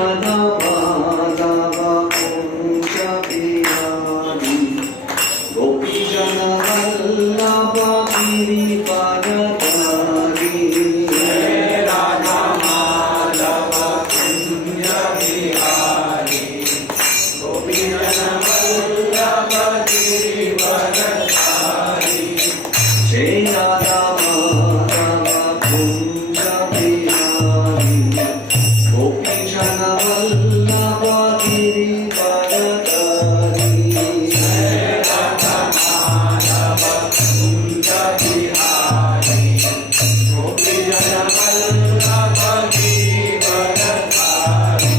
राधा माधव कुंज बिहारी गोपी जन वल्लभ गिरिवरधारी राधा माधव कुंज बिहारी गोपी जन वल्लभ गिरिवरधारी जय राधा माधव कुंज बिहारी गोपी जन वल्लभ गिरिवरधारी जय राधा माधव कुंज बिहारी गोपी जन वल्लभ गिरिवरधारी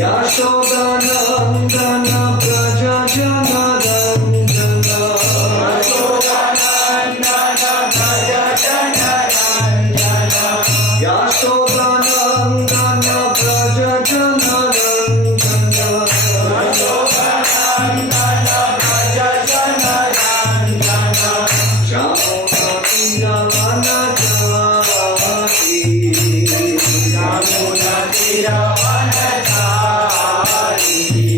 यशोदानंदन व्रज जनरंजन यशोदानंदन व्रज जनरंजन यमुनाती रमण चारी यमुनाती रमण चारी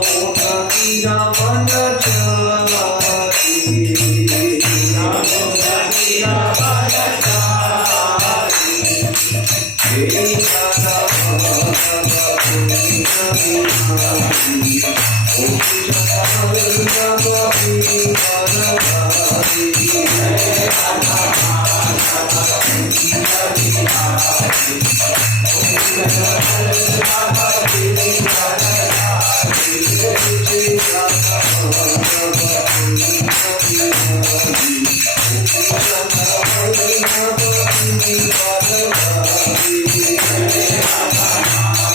यमुनाती रमण चारी यमुनाती रमण चारी जय राधा माधव कुंज बिहारी गोपी जन वल्लभ गिरिवरधारी जय राधा माधव कुंज बिहारी गोपी जन वल्लभ गिरिवरधारी जय राधा माधव कुंज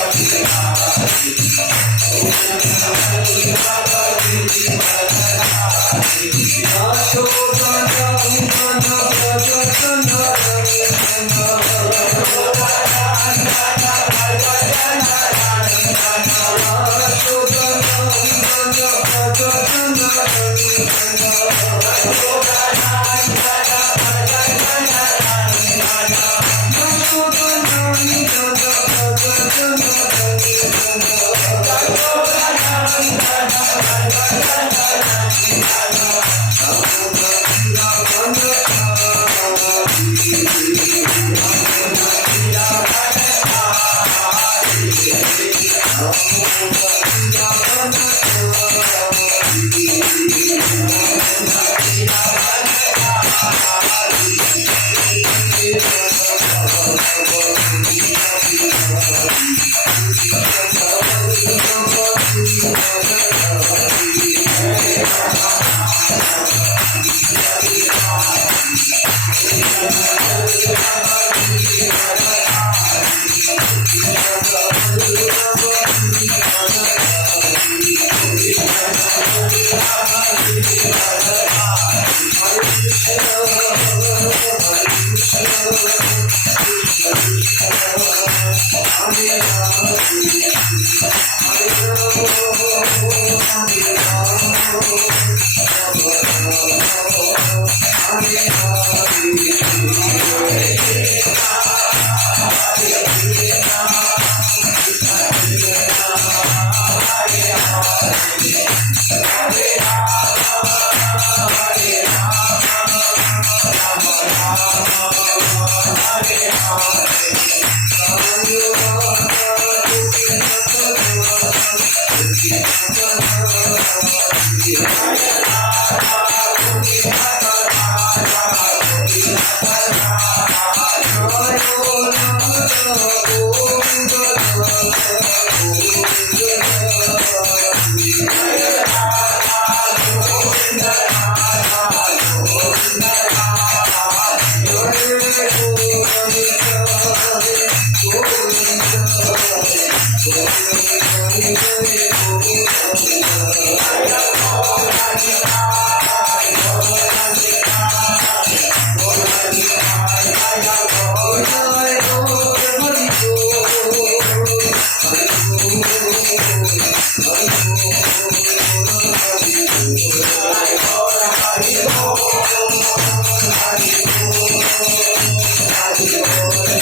बिहारी गोपी जन Vallabh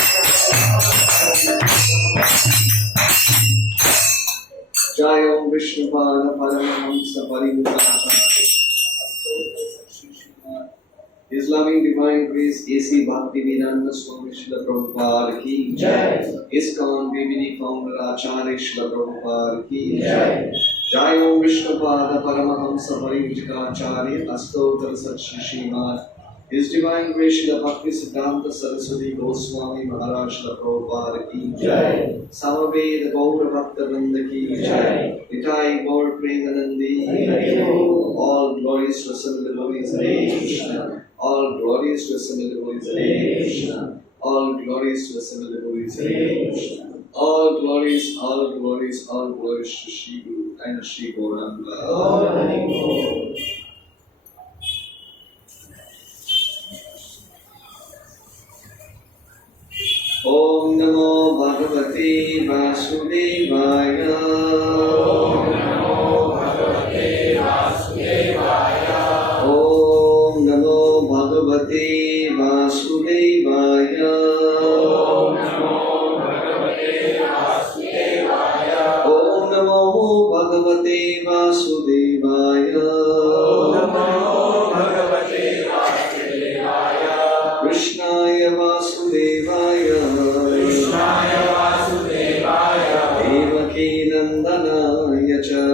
Girivardhari Jai Om Vishnupada Paramahamsa Parivutaracharyya His loving divine grace A.C. Bhaktivedanta Swami Srila Prabhupada ki Jai. ISKCON BBD founder Acharya Srila Prabhupada ki Jai. Jai Om Vishnupada Paramahamsa Parivutaracharyya Astotra Sat Shri Srimad His divine grace Srila Bhakti Siddhanta Saraswati Goswami Maharaj Srila Prabhupada ki Jai. Samaveda Gaura Bhakta Vrinda ki Jai. Nitai Gaur Premanandi. All glories to Assembled Devotees Hare Krishna. All glories to Assembled Devotees Hare Krishna. All glories to Assembled Devotees Hare Krishna. All glories to Shri Guru and Shri Gauranga. Om Namo Bhagavate Vasudevaya. Om Namo Bhagavate Vasudevaya. Om Namo Bhagavate Vasudevaya. Om Namo Bhagavate Vasudevaya. Om Namo Bhagavate Vasudevaya. Om Namo Bhagavate Vasudevaya. Krishnaya Vasudevaya. Krishnaya Vasudevaya. Devaki Nandanaya cha.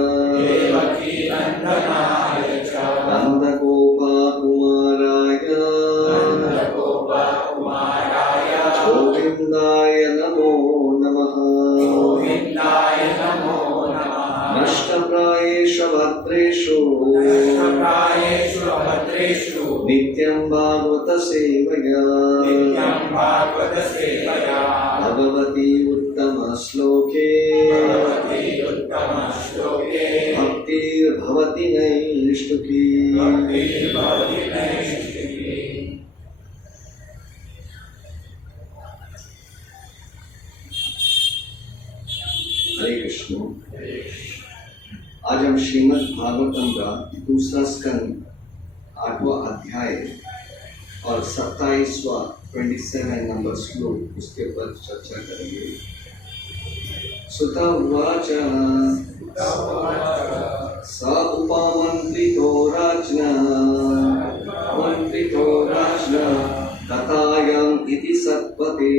Devaki Nandanaya cha. Nanda Gopa Kumaraya. Nanda Gopa Kumaraya. Govindaya Namo Namaha. Govindaya Namo Namaha. Nashtaprayeshu Bhadreshu. Nashtaprayeshu Bhadreshu. Nityam Bhagavata Sevaya. Nityam Bhagavata Sevaya. Bhagavati Uttama Sloke. Bhagavati Uttama Sloke. Bhakti Bhavati Naishtuki. Bhakti Bhavati Naishtuki. Hare Krishna. आज हम श्रीमद् भागवतम का दूसरा स्कंद 8वां अध्याय और 27वां 27 number श्लोक उसके ऊपर चर्चा करेंगे। सुत उवाच स उपमन्त्रितो राजन् तथायम् इति सत्पते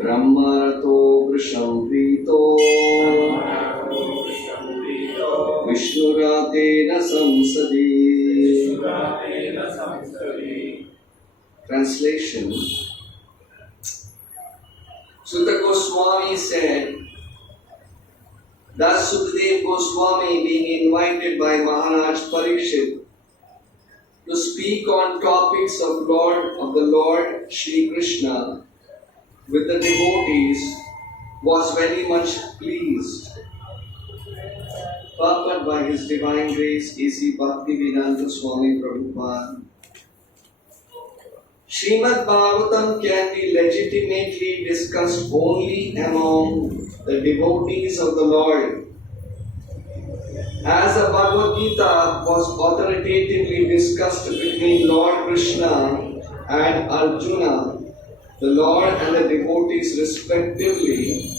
ब्रह्मरतो वृषं Preeto विष्णुरातेन संसदि। Translation. Sutta Goswami said, thus Sukadeva Goswami being invited by Maharaj Parikshit to speak on topics of the Lord Shri Krishna with the devotees was very much pleased. Purport by His Divine Grace A.C. Bhaktivedanta Swami Prabhupada. Srimad Bhagavatam can be legitimately discussed only among the devotees of the Lord. As the Bhagavad Gita was authoritatively discussed between Lord Krishna and Arjuna, the Lord and the devotees respectively.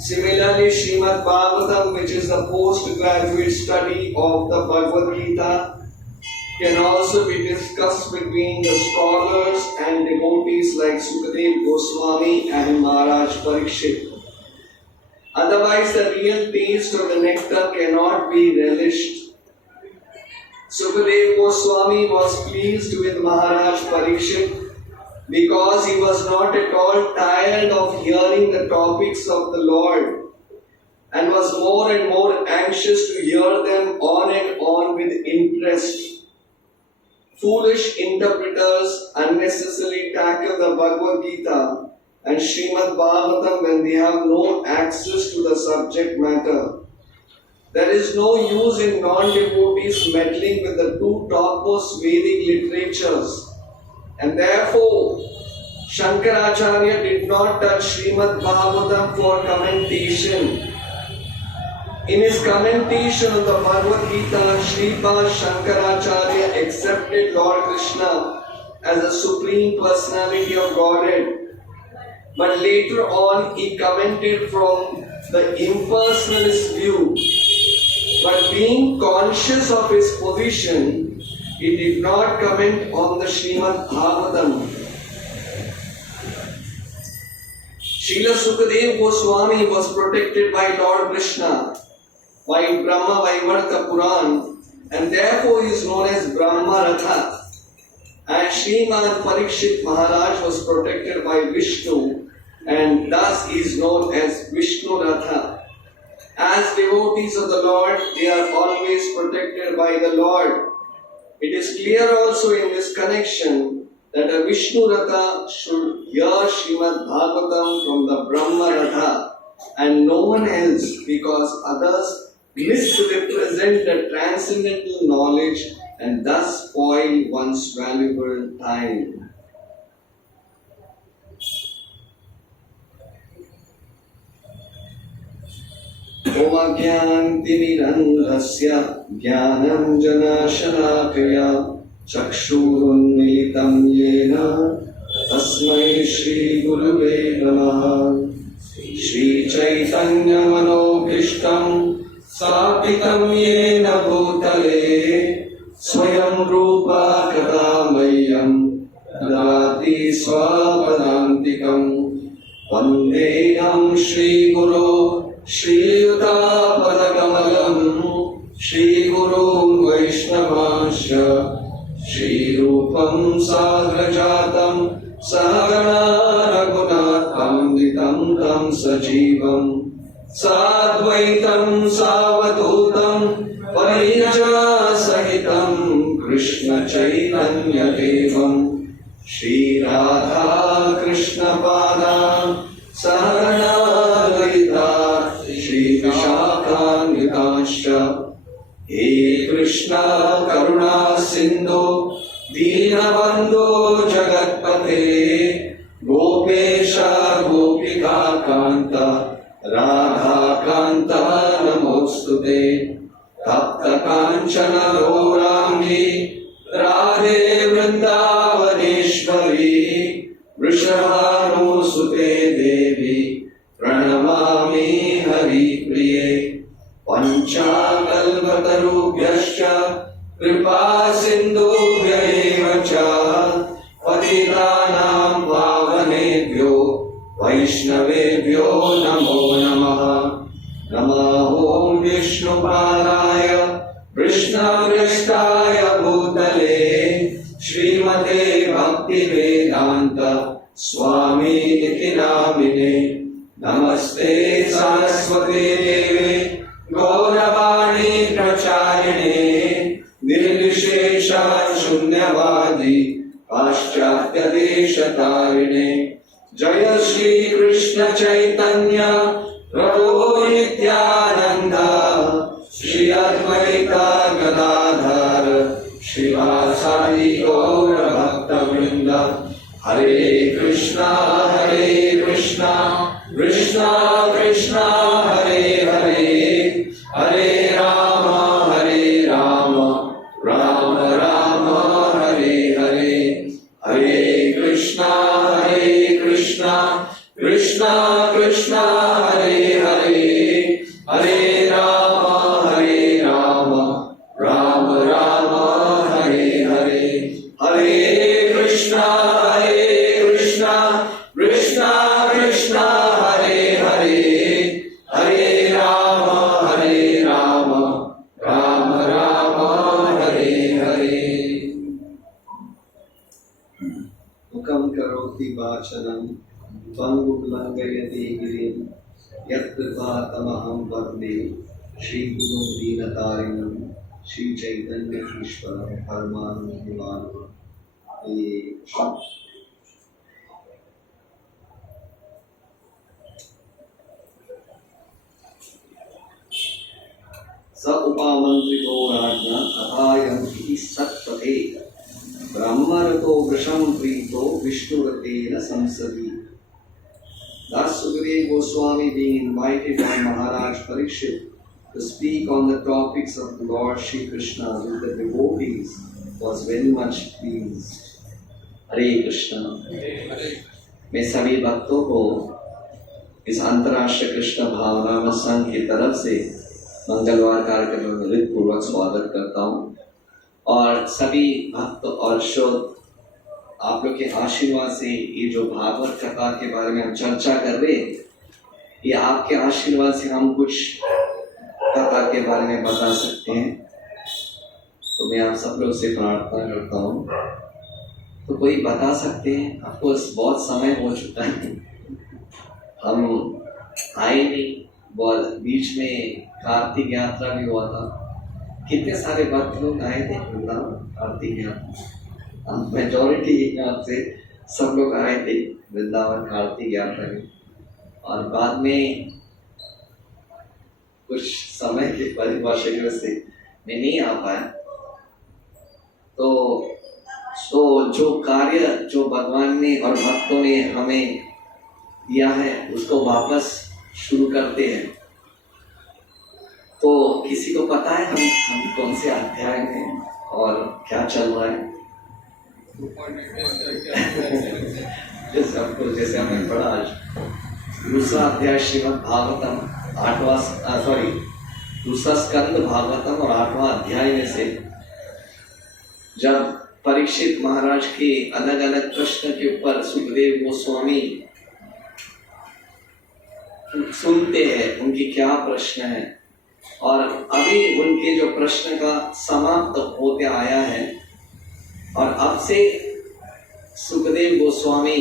Similarly, Srimad Bhagavatam, which is the postgraduate study of the Bhagavad Gita, can also be discussed between the scholars and devotees like Sukadeva Goswami and Maharaj Parikshit. Otherwise, the real taste of the nectar cannot be relished. Sukadeva Goswami was pleased with Maharaj Parikshit because he was not at all tired of hearing the topics of the Lord and was more and more anxious to hear them on and on with interest. Foolish interpreters unnecessarily tackle the Bhagavad Gita and Srimad Bhagavatam when they have no access to the subject matter. There is no use in non-devotees meddling with the two topmost Vedic literatures. And therefore, Shankaracharya did not touch Srimad Bhagavatam for commentation. In his commentation on the Bhagavad Gita, Sripad Shankaracharya accepted Lord Krishna as the Supreme Personality of Godhead. but later on he commented from the impersonalist view. But being conscious of his position, he did not comment on the Srimad Bhagavatam. Srila Sukadev Goswami was protected by Lord Krishna by Brahma Vaivarta Puran, and therefore he is known as Brahma Ratha. And Sriman Parikshit Maharaj was protected by Vishnu, and thus he is known as Vishnu Ratha. As devotees of the Lord, they are always protected by the Lord. It is clear also in this connection that a Vishnu Ratha should hear Srimad Bhagavatam from the Brahma Ratha and no one else, because others misrepresent the transcendental knowledge and thus spoil one's valuable time. Om Jnantimirandhasya Jnanam Janashalakaya Chakshurunmilitam Yena Tasmai Shri Gurave Namaha. Shri Chaitanya Manobhishtam Sapitam Yena Bhutale Swayam Rupa Kadamayam Dadati Swapadantikam Vandeham Shri Guru Shri Yuta Padakamalam Shri Guru Vaishnavasya Shri Rupam Sagrajatam Sahagana Raghunatham Ditam Tam Sajivam Sadvaitam Savadutam Parinaja Sahitam Krishna Chaitanya Devam Shri Radha Krishna Pada Sahagana Lalita Shri Vishakhanvitascha. He Krishna Karuna Sindhu Deenabandhu Jagatpate Gopesha Gopika Kanta Radha Kanta Namostute Tapta Kanchana Gaurangi Radhe Vrindavaneshwari Vrishabhanusute Devi Pranamami Hari Priye Panchakalpatarubhyascha Kripa Sindhubhya eva cha Patitanam Pavanebhyo Vaishnavebhyo Namo Namaha. Namo Vishnupadaya Vishnavrishthaya Bhutale Srimate Bhaktivedanta Swami Niti Namine. Namaste Saraswate Deve Gauravani Pracharine Nirvishesha Shunyavadi Paschatya Deshatarine. Jaya Shri Krishna Chaitanya Prabhu Nityananda Shri Advaita Gadadhar Shivasadi Gaura Bhakta Vrinda. Hare Krishna Krishna Krishna Hare Hare Hare Rama Rama Rama Hare Hare. Hare Krishna Krishna Krishna Hare Hare Hare Rama Rama Rama Hare Hare. Hare Krishna Krishna Krishna Hare Hare Hare Rama Rama Rama Hare Hare. Mukam karoti vachanam Banguk langayati girim Yat kripatamaham vande Shri Guru Deenatarinam Shri Chaitanya Ishwaram Parmanam Himanam. Sa upamantito rajna athayam iti satpate brahmarato vrisham prito vishnuratena samsadi. Thus Sukadev Goswami, being invited by Maharaj Parikshit to speak on the topics of the Lord Shri Krishna with the devotees, was very much pleased. Hare Krishna. मैं सभी भक्तों को इस अंतर्राष्ट्रीय कृष्ण भावनामृत संघ की तरफ से मंगलवार कार्यक्रम में हृदय पूर्वक स्वागत करता हूँ। और सभी भक्त और श्रोत, आप लोग के आशीर्वाद से ये जो भागवत कथा के बारे में हम चर्चा कर रहे हैं, ये आपके आशीर्वाद से हम कुछ कथा के बारे में बता सकते हैं। तो मैं आप सब लोग से प्रार्थना करता हूँ, तो कोई बता सकते हैं? अफकोर्स बहुत समय हो चुका है, हम आए नहीं। बहुत बीच में कार्तिक यात्रा भी हुआ था, कितने सारे भक्त लोग आए थे वृंदावन कार्तिक यात्रा, मेजॉरिटी यहाँ से सब लोग आए थे वृंदावन कार्तिक यात्रा में। और बाद में कुछ समय के परिभाषा की वजह से मैं नहीं आ पाया। तो जो कार्य जो भगवान ने और भक्तों ने हमें दिया है उसको वापस शुरू करते हैं। तो किसी को पता है हम कौन से अध्याय में और क्या चल रहा है? जैसे हमने पढ़ा आज दूसरा अध्याय श्रीमद् भागवतम, दूसरा स्कंद भागवतम और 8वां अध्याय में से जब परीक्षित महाराज के अलग अलग प्रश्न के ऊपर सुखदेव गोस्वामी सुनते हैं उनकी क्या प्रश्न है, और अभी उनके जो प्रश्न का समाप्त होते आया है और अब से सुखदेव गोस्वामी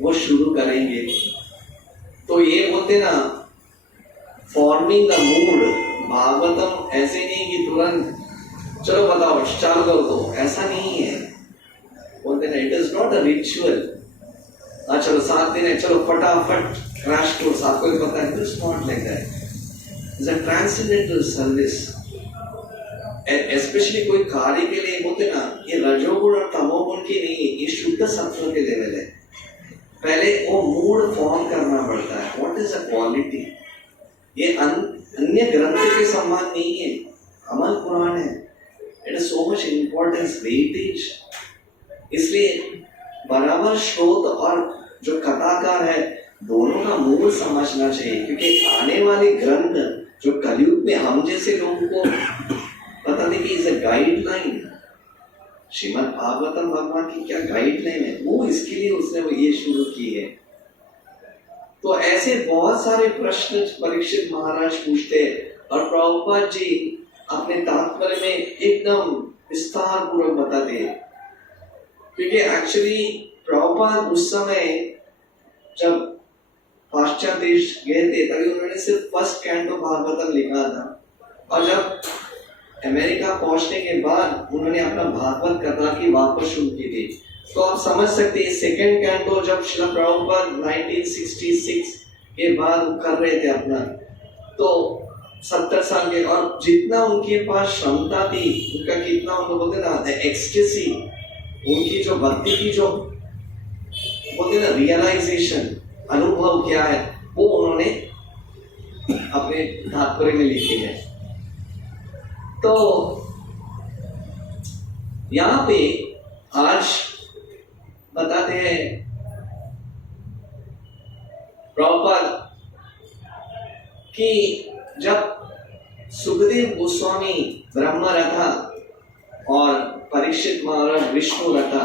वो शुरू करेंगे। तो ये बोलते ना फॉर्मिंग द मूड, भागवतम ऐसे नहीं कि तुरंत चलो बताओ चालू कर दो, ऐसा नहीं है। बोलते ना it is not a ritual, चलो 7 दिन है, चलो फटाफट क्रैश कोर्स, आपको भी पता है, it is not like that. It's a transcendental service. Specially कोई कार्य के लिए बोलते ना, ये रजोगुण और तमोगुण की नहीं है, ये शुद्ध सत्व के लेवल है। पहले वो मूड फॉर्म करना पड़ता है, व्हाट इज अ क्वालिटी। ये अन्य ग्रंथ के समान नहीं है, अमल पुराण है, it is so much importance, weightage. इसलिए बराबर श्रोत और जो कथाकार है दोनों का मूल समझना चाहिए, क्योंकि आने वाले ग्रंथ जो कलयुग में हम जैसे लोगों को पता नहीं कि is a guideline. Shrimad Bhagavatam भगवान की क्या गाइडलाइन है, वो इसके लिए उसने वो ये शुरू की है। तो ऐसे बहुत सारे प्रश्न परीक्षित महाराज पूछते और प्रभुपाद जी अपने तात्पर्य में एकदम विस्तार पूर्वक बताते हैं। क्योंकि एक्चुअली प्रभुपाद उस समय जब पाश्चात्य देश गए थे तभी उन्होंने सिर्फ फर्स्ट कैंटो भागवतम लिखा था, और जब अमेरिका पहुंचने के बाद उन्होंने अपना भागवत कथा की वापस शुरू की थी। तो आप समझ सकते हैं सेकेंड कैंटो जब श्रील प्रभुपाद 1966 के बाद कर रहे थे अपना, तो 70 साल के, और जितना उनके पास क्षमता थी उनका कितना उनको बोलते ना एक्सटेसी, उनकी जो भक्ति की जो बोलते ना रियलाइजेशन, अनुभव क्या है, वो उन्होंने अपने तात्पर्य में लिखे हैं। तो यहाँ पे आज बताते हैं प्रभुपाद कि जब सुखदेव गोस्वामी ब्रह्मरथा और परीक्षित महाराज विष्णु रथा,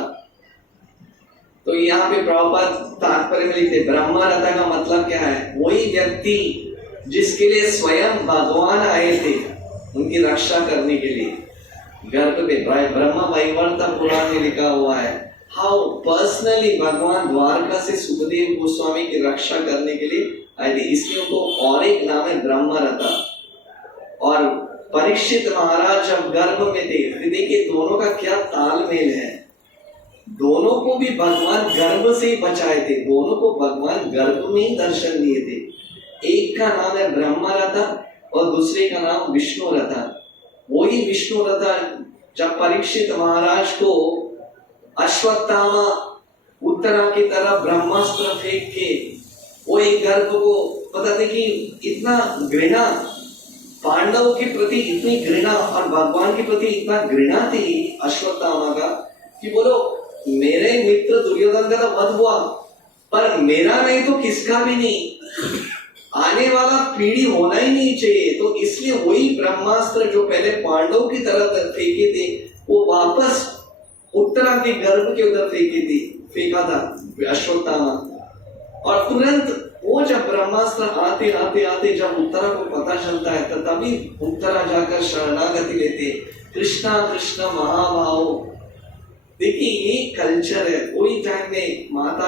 तो यहाँ पे प्रभुपाद तात्पर्य में लिखते ब्रह्मरथा का मतलब क्या है? वही व्यक्ति जिसके लिए स्वयं भगवान आए थे उनकी रक्षा करने के लिए। गर्भ में ब्रह्म वैवर्त पुराण में लिखा हुआ है हाउ पर्सनली भगवान द्वारका से सुखदेव गोस्वामी की रक्षा करने के लिए आए थे, इसलिए उनको और एक नाम है ब्रह्मरथा। और परीक्षित महाराज जब गर्भ में थे, देखिए दोनों का क्या तालमेल है। दोनों को भी भगवान गर्भ से ही बचाए थे, दोनों को भगवान गर्भ में ही दर्शन दिए थे। एक का नाम है ब्रह्मरथा और दूसरे का नाम विष्णु रथा। वही विष्णु रथा जब परीक्षित महाराज को अश्वत्थामा उत्तरा की तरफ ब्रह्मास्त्र फेंक के वो एक गर्भ को बताते कि इतना घृणा पांडवों के प्रति, इतनी घृणा और भगवान के प्रति इतना घृणा थी अश्वत्थामा का कि बोलो मेरे मित्र दुर्योधन का तो वध हुआ, पर मेरा नहीं तो किसका भी नहीं, आने वाला पीढ़ी होना ही नहीं चाहिए। तो इसलिए वही ब्रह्मास्त्र जो पहले पांडव की तरफ फेंके थे, वो वापस उत्तरा के गर्भ के उधर फेंका था अश्वत्थामा। और तुरंत वो जब ब्रह्मास्त्र आते आते आते जब उत्तरा को पता चलता है, तो तभी उत्तरा जाकर शरणागति लेते, कृष्णा कृष्ण महाभाव। देखिए ये कल्चर है। वही टाइम में माता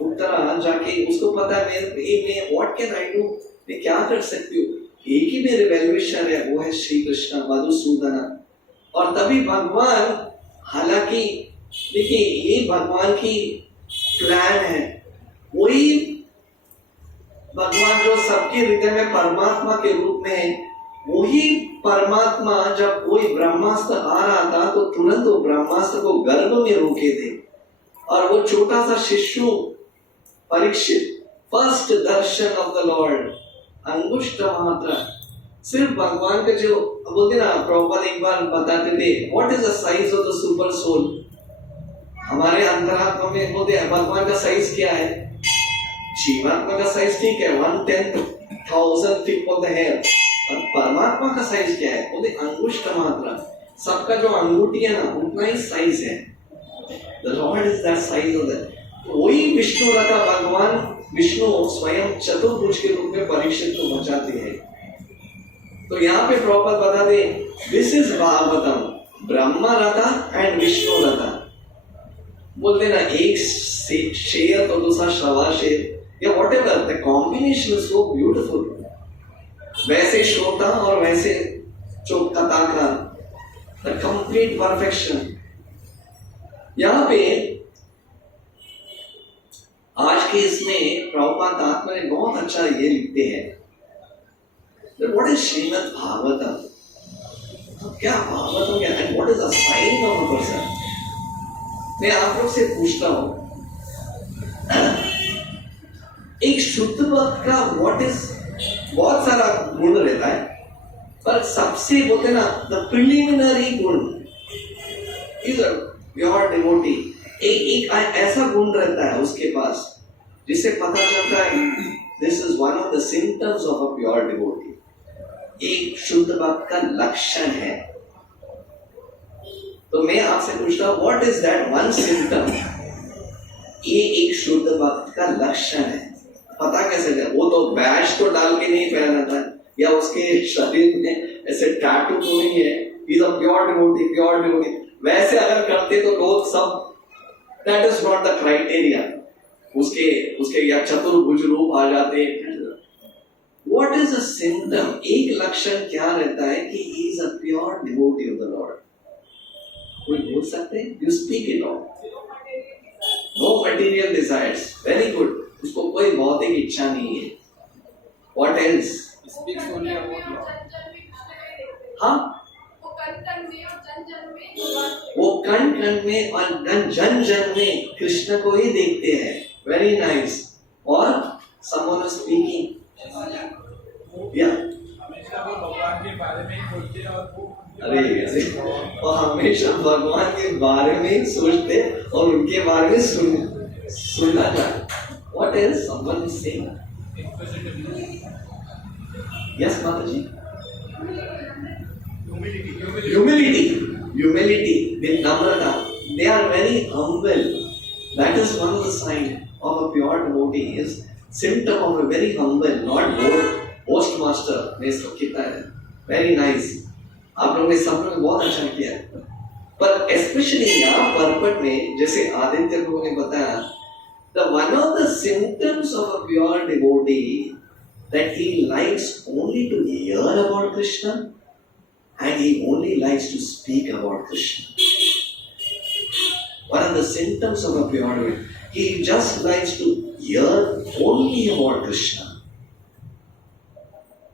उत्तरा जाके उसको पता है मैं व्हाट कैन आई डू, मैं क्या कर सकती हूँ, एक ही मेरे वेलविशर है, वो है श्री कृष्ण मधुसूदन। और तभी भगवान, हालांकि देखिए ये भगवान की प्लान है, वही भगवान जो सबके हृदय में परमात्मा के रूप में है, वही परमात्मा जब वही ब्रह्मास्त्र आ रहा था तो तुरंत वो ब्रह्मास्त्र को गर्भ में रोके थे। और वो छोटा सा शिशु Parikshit, first darshan of the lord, अंगुष्ठ मात्रा, सिर्फ भगवान का जो बोलते ना, प्रभुपाद एक बार बताते थे what is the size of the super soul. हमारे अंतरात्मा में बोलते हैं भगवान का साइज क्या है, जीवात्मा का साइज ठीक है 1/10,000 टिप ऑफ द हेयर, और परमात्मा का साइज क्या है, बोलते अंगुष्ठ मात्रा। सबका जो अंगूठी है ना उतना ही साइज है। The Lord is that size of that. वही विष्णु रथा, भगवान विष्णु स्वयं चतुर्भुज के रूप में परीक्षित को बचाते हैं। तो यहाँ पे प्रॉपर बता दे, दिस इज भागवतम, ब्रह्मा रथा एंड विष्णु रथा। बोलते ना एक शेर तो दूसरा श्रवा शेर, या what ever, the combination is so beautiful. वैसे श्रोता और वैसे जो कथाकार, द कंप्लीट परफेक्शन। यहाँ पे आज के इसमें प्रभुपाद आत्मा ने बहुत अच्छा ये लिखते हैं, व्हाट इज श्रीमद् भागवतम, क्या भागवतम क्या, and what is a sign of a person. मैं आप लोग से पूछता हूं, एक शुद्ध भक्त का व्हाट इज, बहुत सारा गुण रहता है, पर सबसे बोलते ना द प्रिलिमिनरी गुण इज अ प्योर डिवोटी। एक ऐसा गुण रहता है उसके पास जिससे पता चलता है this is one of the symptoms of a pure devotee. एक शुद्ध भक्त का लक्षण है। तो मैं आपसे पूछता हूं what is that one symptom. ये एक शुद्ध भक्त का लक्षण है। पता कैसे चला? वो तो बैच तो डाल के नहीं पहना था, या उसके शरीर में ऐसे टैटू तो नहीं है, is a pure devotee, pure devotee. वैसे अगर करते तो लोग सब, that is not the criteria. उसके या चतुर्भुज रूप आ जाते। What is a symptom? एक लक्षण क्या रहता है कि he is a pure devotee of the Lord. कोई बोल सकते हैं? You speak it all. No material desires, very good. उसको कोई भौतिक इच्छा नहीं है। What else? हाँ, वो कण कण में और जन जन में कृष्ण को ही देखते हैं। Very nice. और समवन स्पीकिंग, या भगवान के बारे में ही बोलते हैं और वो वो हमेशा भगवान के बारे में ही सोचते और उनके बारे में सुनना चाहते। What else someone is saying? Yes, Mataji. Humility with namrata. They are very humble. That is one of the sign of a pure devotee. Is symptom of a very humble, not bold postmaster. ने इसको किया है। Very nice. आप लोगों ने सब लोग बहुत अच्छा किया। पर especially यहाँ परपट में जैसे आदित्य को ने बताया, the one of the symptoms of a pure devotee that he likes only to hear about Krishna and he only likes to speak about Krishna. One of the symptoms of a pure devotee, he just likes to hear only about Krishna.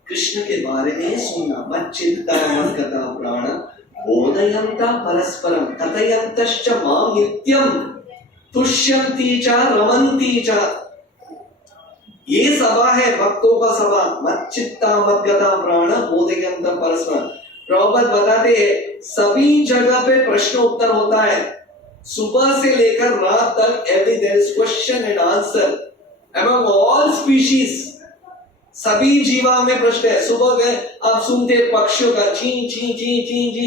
Krishna के बारे में सुनना। मच्चित्ता मद्गता प्राण बोधयन्ता परस्परम कथयन्तश्च मां नित्यम तुष्यन्ति च रमन्ति च। ये सभा है भक्तों का सभा। मच्चित्ता मद्गता प्राण बोधयन्त परस्परम। प्रभुपाद बताते हैं सभी जगह पे प्रश्न उत्तर होता है। सुबह से लेकर रात तक every there is question and answer. among all species, सभी जीवा में प्रश्न है। सुबह गए आप सुनते पक्षियों का ची ची ची ची ची,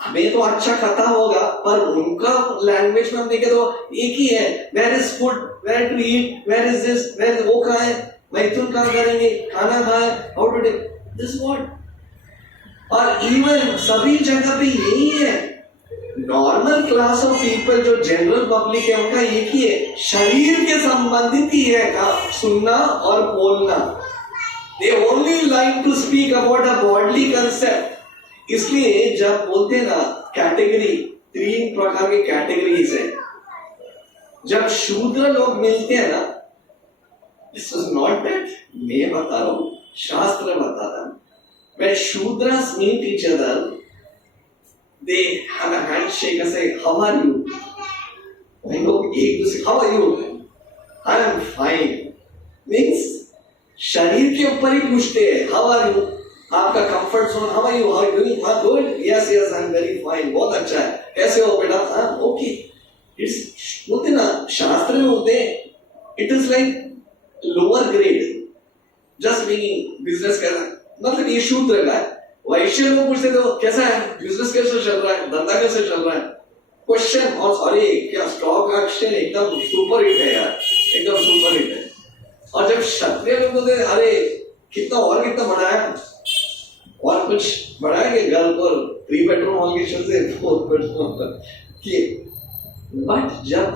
हमें तो अच्छा खाता होगा पर उनका लैंग्वेज में हम देखें तो एक ही है, where is food, where to eat, where is this, where वो कहाँ है, मैथुन कहाँ करेंगे, खाना कहाँ है, how to do this what. और इवन सभी जगह पे यही है, नॉर्मल क्लास ऑफ पीपल जो जनरल पब्लिक है उनका एक ही है, शरीर के संबंधित ही है का सुनना और बोलना। They only like to speak about a bodily concept. इसलिए जब बोलते हैं ना कैटेगरी, 3 प्रकार के कैटेगरीज है। जब शूद्र लोग मिलते हैं ना, दिस इज नॉट दैट मैं बता रहा हूं, शास्त्र बताता है। When Shudras meet each other, they have a handshake and say, "How are you?" I know एक दूसरे, "How are you?" "I am fine." Means शरीर के ऊपर ही पूछते हैं, "How are you?" आपका comfort zone, "How are you? How are you doing?" "हाँ, good." "Yes, yes, I am very fine." बहुत अच्छा है। कैसे हो बेटा? "हाँ, okay." It's बोलते ना शास्त्र में बोलते हैं, it is like lower grade, just being business कर रहा है, मतलब ये शूद्र का है। वैश्य लोग पूछते थे कैसा है, बिजनेस कैसे चल रहा है, धंधा कैसे चल रहा है, क्वेश्चन। और अरे क्या स्टॉक एक्शन एकदम सुपर हिट है यार, एकदम सुपर हिट है। और जब क्षत्रिय लोग बोलते अरे कितना और कितना बढ़ाया, और कुछ बढ़ाएंगे घर पर 3 बेडरूम हॉल के से 4 बेडरूम किए। बट जब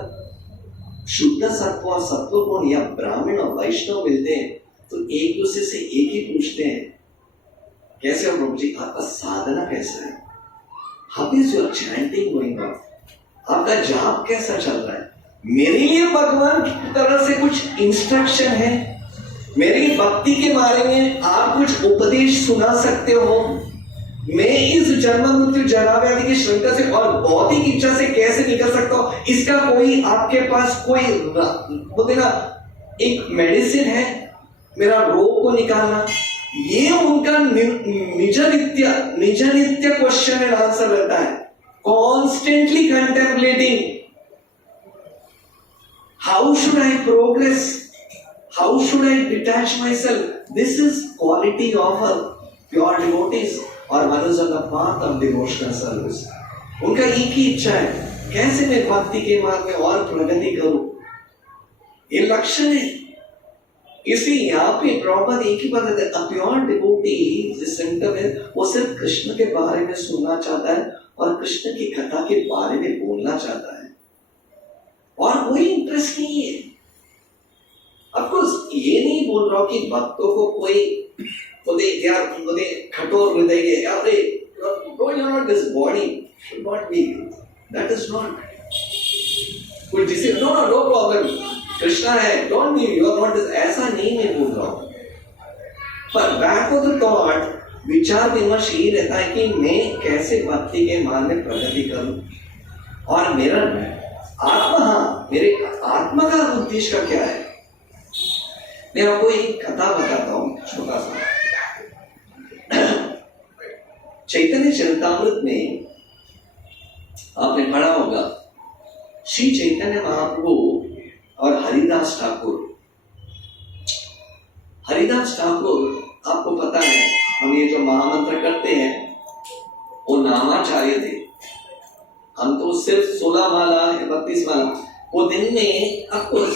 शुद्ध सत्व और सत्व गुण या ब्राह्मण और वैष्णव मिलते हैं तो एक दूसरे से एक ही पूछते हैं, कैसे हो प्रभु जी, आपका साधना कैसा है, how is your chanting going on, आपका जाप कैसा चल रहा है। मेरे लिए भगवान की तरफ से कुछ इंस्ट्रक्शन है, मेरी भक्ति के बारे में आप कुछ उपदेश सुना सकते हो, मैं इस जन्म मृत्यु जरा व्याधि की श्रृंखला से और भौतिक इच्छा से कैसे निकल सकता हूं, इसका कोई आपके पास कोई बोलते ना एक मेडिसिन है मेरा रोग को निकालना। ये उनका निज नित्य क्वेश्चन एंड आंसर रहता है, constantly contemplating how should I progress, how should I detach my self. This is quality of a pure devotees और one is on the path of devotional service. उनका एक ही इच्छा है, कैसे मैं भक्ति के मार्ग में और प्रगति करूं, ये लक्षण है। इसलिए यहाँ पे प्रॉपर एक ही बात है, प्योर डिवोटी जिस सेंटर में वो सिर्फ कृष्ण के बारे में सुनना चाहता है और कृष्ण की कथा के बारे में बोलना चाहता है, और कोई इंटरेस्ट नहीं है। ऑफकोर्स ये नहीं बोल रहा हूं कि भक्तों को कोई बोले कठोर हृदय के अरे this body should not be, that is not कोई जिसे नो प्रॉब्लम, कृष्णा है, don't be, you are not this, ऐसा नहीं मैं बोल रहा हूं। पर बैक ऑफ द थॉट विचार विमर्श ये रहता है कि मैं कैसे भक्ति के मार्ग में प्रगति करूं, और मेरा आत्मा, हाँ मेरे आत्मा का उद्देश्य का क्या है। मैं आपको एक कथा बताता हूं छोटा सा। चैतन्य चरितामृत में आपने पढ़ा होगा, श्री चैतन्य महाप्रभु और हरिदास ठाकुर आपको पता है, हम ये जो महामंत्र करते हैं वो नामाचार्य थे। हम तो सिर्फ 16 माला या 32 माला, वो दिन में आपको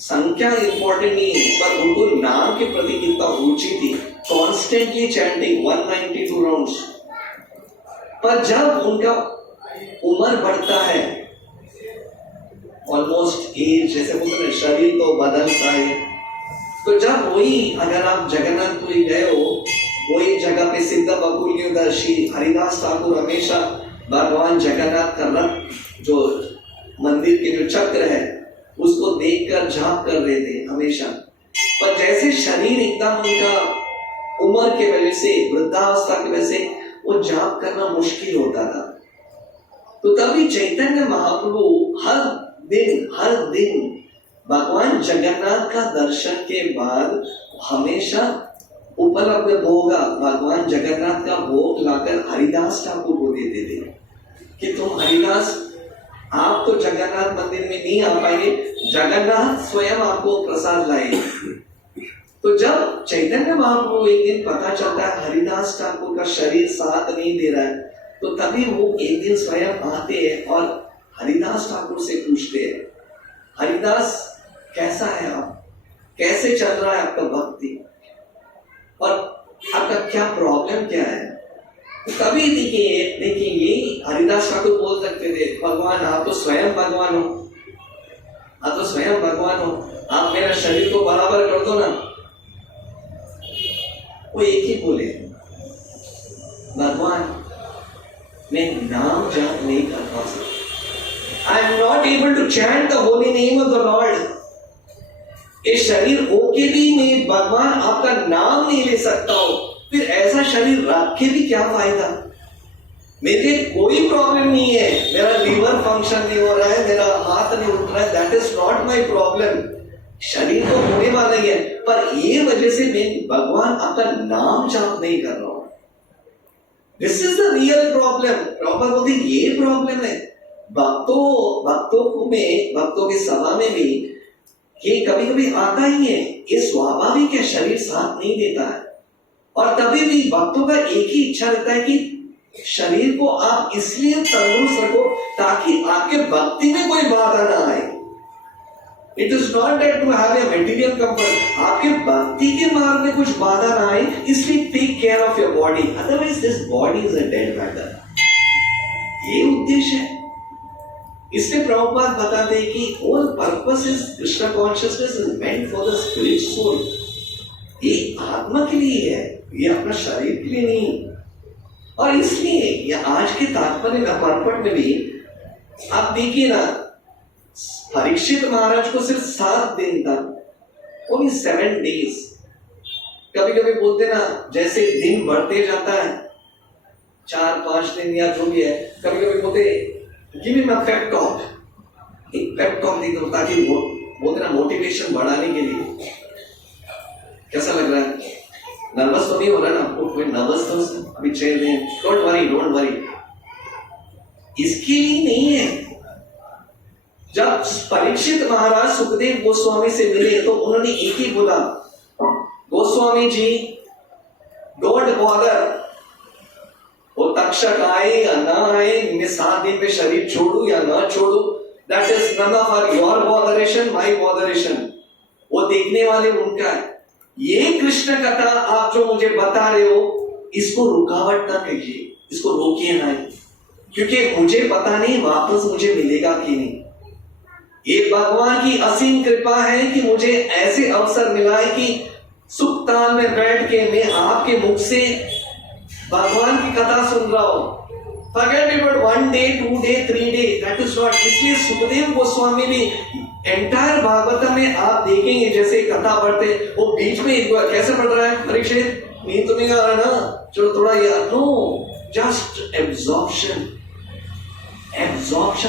संख्या इंपॉर्टेंट नहीं है, पर उनको नाम के प्रति कितना रुचि थी, कॉन्स्टेंटली चैंटिंग 192 राउंड्स। पर जब उनका उम्र बढ़ता है, ऑलमोस्ट एज जैसे बोलते हैं शरीर तो बदलता है, तो जब वही अगर आप जगन्नाथपुरी गए हो, वही जगह पे सिद्ध बकुल के उधर श्री हरिदास ठाकुर हमेशा भगवान जगन्नाथ का रथ जो मंदिर के जो चक्र है उसको देखकर जाप कर रहे थे हमेशा। पर जैसे शरीर एकदम उनका उम्र के वजह से, वृद्धावस्था की वजह से वो जाप करना मुश्किल होता था, तो तभी चैतन्य महाप्रभु हर दिन भगवान जगन्नाथ का दर्शन के बाद हमेशा उपलब्ध भोग भगवान जगन्नाथ का भोग लाकर हरिदास ठाकुर को देते थे कि तुम हरिदास आप तो जगन्नाथ मंदिर में नहीं आ पाएंगे, जगन्नाथ स्वयं आपको प्रसाद लाएंगे। तो जब चैतन्य महाप्रभु एक दिन पता चलता है हरिदास ठाकुर का शरीर साथ नहीं दे रहा है, तो तभी वो एक दिन स्वयं आते हैं और हरिदास ठाकुर से पूछते हैं, हरिदास कैसा है आप, कैसे चल रहा है आपका भक्ति और आपका क्या प्रॉब्लम क्या है। तो कभी देखिए ये हरिदास ठाकुर बोल सकते थे, भगवान आप तो स्वयं भगवान हो, आप तो स्वयं भगवान हो, आप मेरा शरीर को बराबर कर दो ना। वो एक ही बोले, भगवान मैं नाम जाप नहीं कर पा सकता, I am not able to chant the holy name of the Lord. ये शरीर होके भी मैं भगवान आपका नाम नहीं ले सकता हूं, फिर ऐसा शरीर रख के भी क्या फायदा। मेरे कोई प्रॉब्लम नहीं है, मेरा लीवर फंक्शन नहीं हो रहा है, मेरा हाथ नहीं उठ रहा है, that is not my problem. शरीर तो होने वाला ही है, पर ये वजह से मैं भगवान आपका नाम जाप नहीं कर रहा हूं। This is the real problem. Problem बोलते ये प्रॉब्लम है। भक्तों की सभा में भी ये कभी कभी आता ही है, ये स्वाभाविक है, शरीर साथ नहीं देता है। और तभी भी भक्तों का एक ही इच्छा रहता है कि शरीर को आप इसलिए तंदुरुस्त रखो ताकि आपके भक्ति में कोई बाधा ना आए। It is not that to have a material comfort, आपके भक्ति के मार्ग में कुछ बाधा ना आए, इसलिए take care of your body, otherwise this body is a dead matter. ये उद्देश्य है। इसलिए प्रभुपाद बताते हैं कि all purpose is Krishna consciousness is meant for the spirit soul। ये आत्मा के लिए है, ये अपना शरीर के लिए नहीं। और इसलिए ये आज के तात्पर्य में पर्पट में भी आप देखिए ना, परीक्षित महाराज को सिर्फ 7 दिन तक, ओनली 7 days। कभी कभी बोलते ना, जैसे दिन बढ़ते जाता है 4-5 दिन या जो भी है, कभी कभी बोलते give him a pep talk, एक पेप टॉक दे दो ताकि बोलते ना मोटिवेशन बढ़ाने के लिए। कैसा लग रहा है? नर्वस तो नहीं हो रहा ना आपको? कोई नर्वस तो अभी चल रहे हैं, डोंट वरी। इसके लिए नहीं है। जब परीक्षित महाराज सुखदेव गोस्वामी से मिले तो उन्होंने एक ही बोला, गोस्वामी जी डोंट बॉदर, वो तक्षक आए या ना आए, मैं 7 दिन में शरीर छोड़ू या ना छोड़ू, that is none of your botheration, my botheration. वो देखने वाले उनका है। ये कृष्ण कथा आप जो मुझे बता रहे हो, इसको रुकावट ना कहिए, इसको रोकिए ना, क्योंकि मुझे पता नहीं वापस मुझे मिलेगा कि नहीं। ये भगवान की असीम कृपा है कि मुझे ऐसे अवसर मिला है कि सुखतान में बैठ के मैं आपके मुख से भगवान की कथा सुन रहा हूं। Forget about 1 day, 2 day, 3 day, that is not। इसलिए सुखदेव गोस्वामी भी एंटायर भागवतम में आप देखेंगे जैसे कथा पढ़ते, वो बीच में एक बार कैसे पढ़ रहा है, परीक्षित नींद तो नहीं आ रहा ना, चलो थोड़ा यार, no, just absorption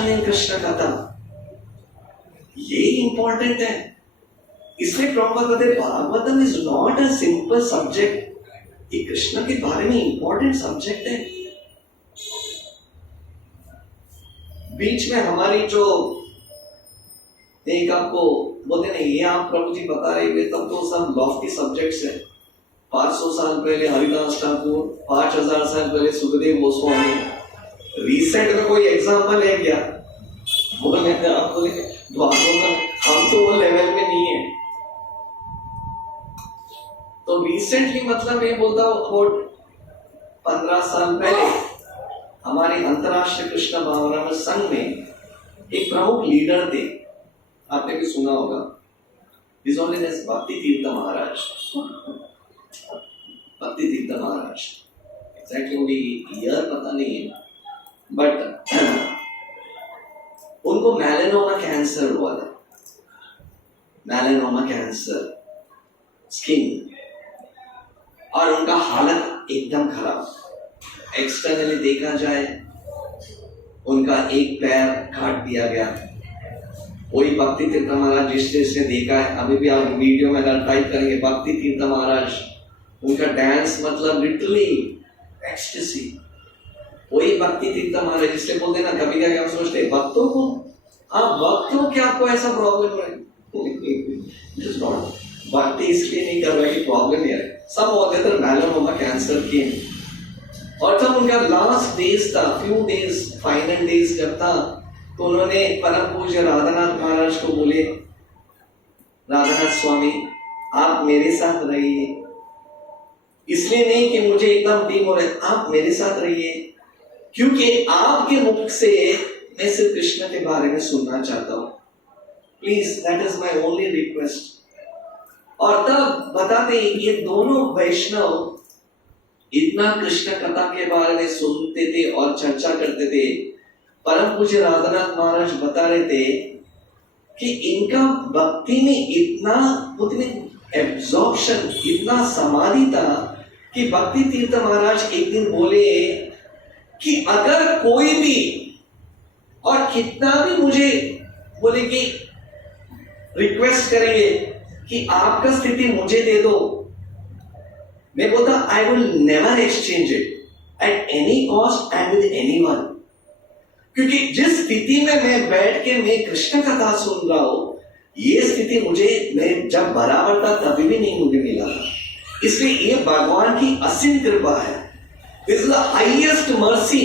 in Krishna katha, ये इंपॉर्टेंट है। इसलिए प्रभुपाद कहते हैं Bhagavatam is not a simple subject, ये कृष्ण के बारे में इंपॉर्टेंट सब्जेक्ट है। बीच में हमारी जो एक आपको बोलते नहीं, ये आप प्रभु जी बता रहे हैं, तब तो सब लॉफ्टी सब्जेक्ट्स है। 500 साल पहले हरिदास ठाकुर, 5000 साल पहले सुखदेव गोस्वामी। रिसेंट में कोई एग्जाम्पल है क्या? बोले आप बोले हम तो वो लेवल में नहीं है। तो रिसेंटली मतलब ये बोलता हूं, अबाउट 15 साल पहले हमारे अंतरराष्ट्रीय कृष्ण भावनामृत संघ में एक प्रमुख लीडर थे, आपने भी सुना होगा, His Holiness भक्ति तीर्थ महाराज। भक्ति तीर्थ महाराज एग्जैक्टली कोई ईयर पता नहीं है, बट उनको मेलानोमा कैंसर हुआ था, मेलानोमा कैंसर स्किन, और उनका हालत एकदम खराब। एक्सटर्नली देखा जाए उनका एक पैर काट दिया गया। वही भक्ति तीर्थ महाराज जिसने देखा है, अभी भी आप वीडियो में अगर टाइप करेंगे भक्ति तीर्थ महाराज, उनका डांस मतलब लिटरली एक्सटेसी, वही भक्ति तीर्थ महाराज जिससे बोलते ना, कभी क्या क्या सोचते भक्तों को, आप भक्त हो क्या, आपको ऐसा प्रॉब्लम है? भक्ति इसलिए नहीं कर रहे कि प्रॉब्लम है। सब बोलते थे मेलानोमा कैंसर की, और जब उनका लास्ट डेज था, फ्यू डेज, फाइनल डेज जब था, तो उन्होंने परम पूज्य राधानाथ महाराज को बोले, राधानाथ स्वामी आप मेरे साथ रहिए, इसलिए नहीं कि मुझे एकदम टीम हो रहे, आप मेरे साथ रहिए, क्योंकि आपके मुख से मैं सिर्फ कृष्ण के बारे में सुनना चाहता हूं, please, that is my only request. और तब बताते ये दोनों वैष्णव इतना कृष्ण कथा के बारे में सुनते थे और चर्चा करते थे। परम पूज्य राधानाथ महाराज बता रहे थे कि इनका भक्ति में इतना एब्जॉर्प्शन, इतना समाधि था कि भक्ति तीर्थ महाराज एक दिन बोले कि अगर कोई भी और कितना भी मुझे बोले कि रिक्वेस्ट करेंगे कि आपका स्थिति मुझे दे दो, मैं बोलता I will never exchange it at any cost and with anyone, क्योंकि जिस स्थिति में मैं बैठ के मैं कृष्ण कथा सुन रहा हूं, ये स्थिति मुझे, मैं जब बराबर था तभी भी नहीं मुझे मिला था। इसलिए ये भगवान की असीम कृपा है, this is the highest mercy.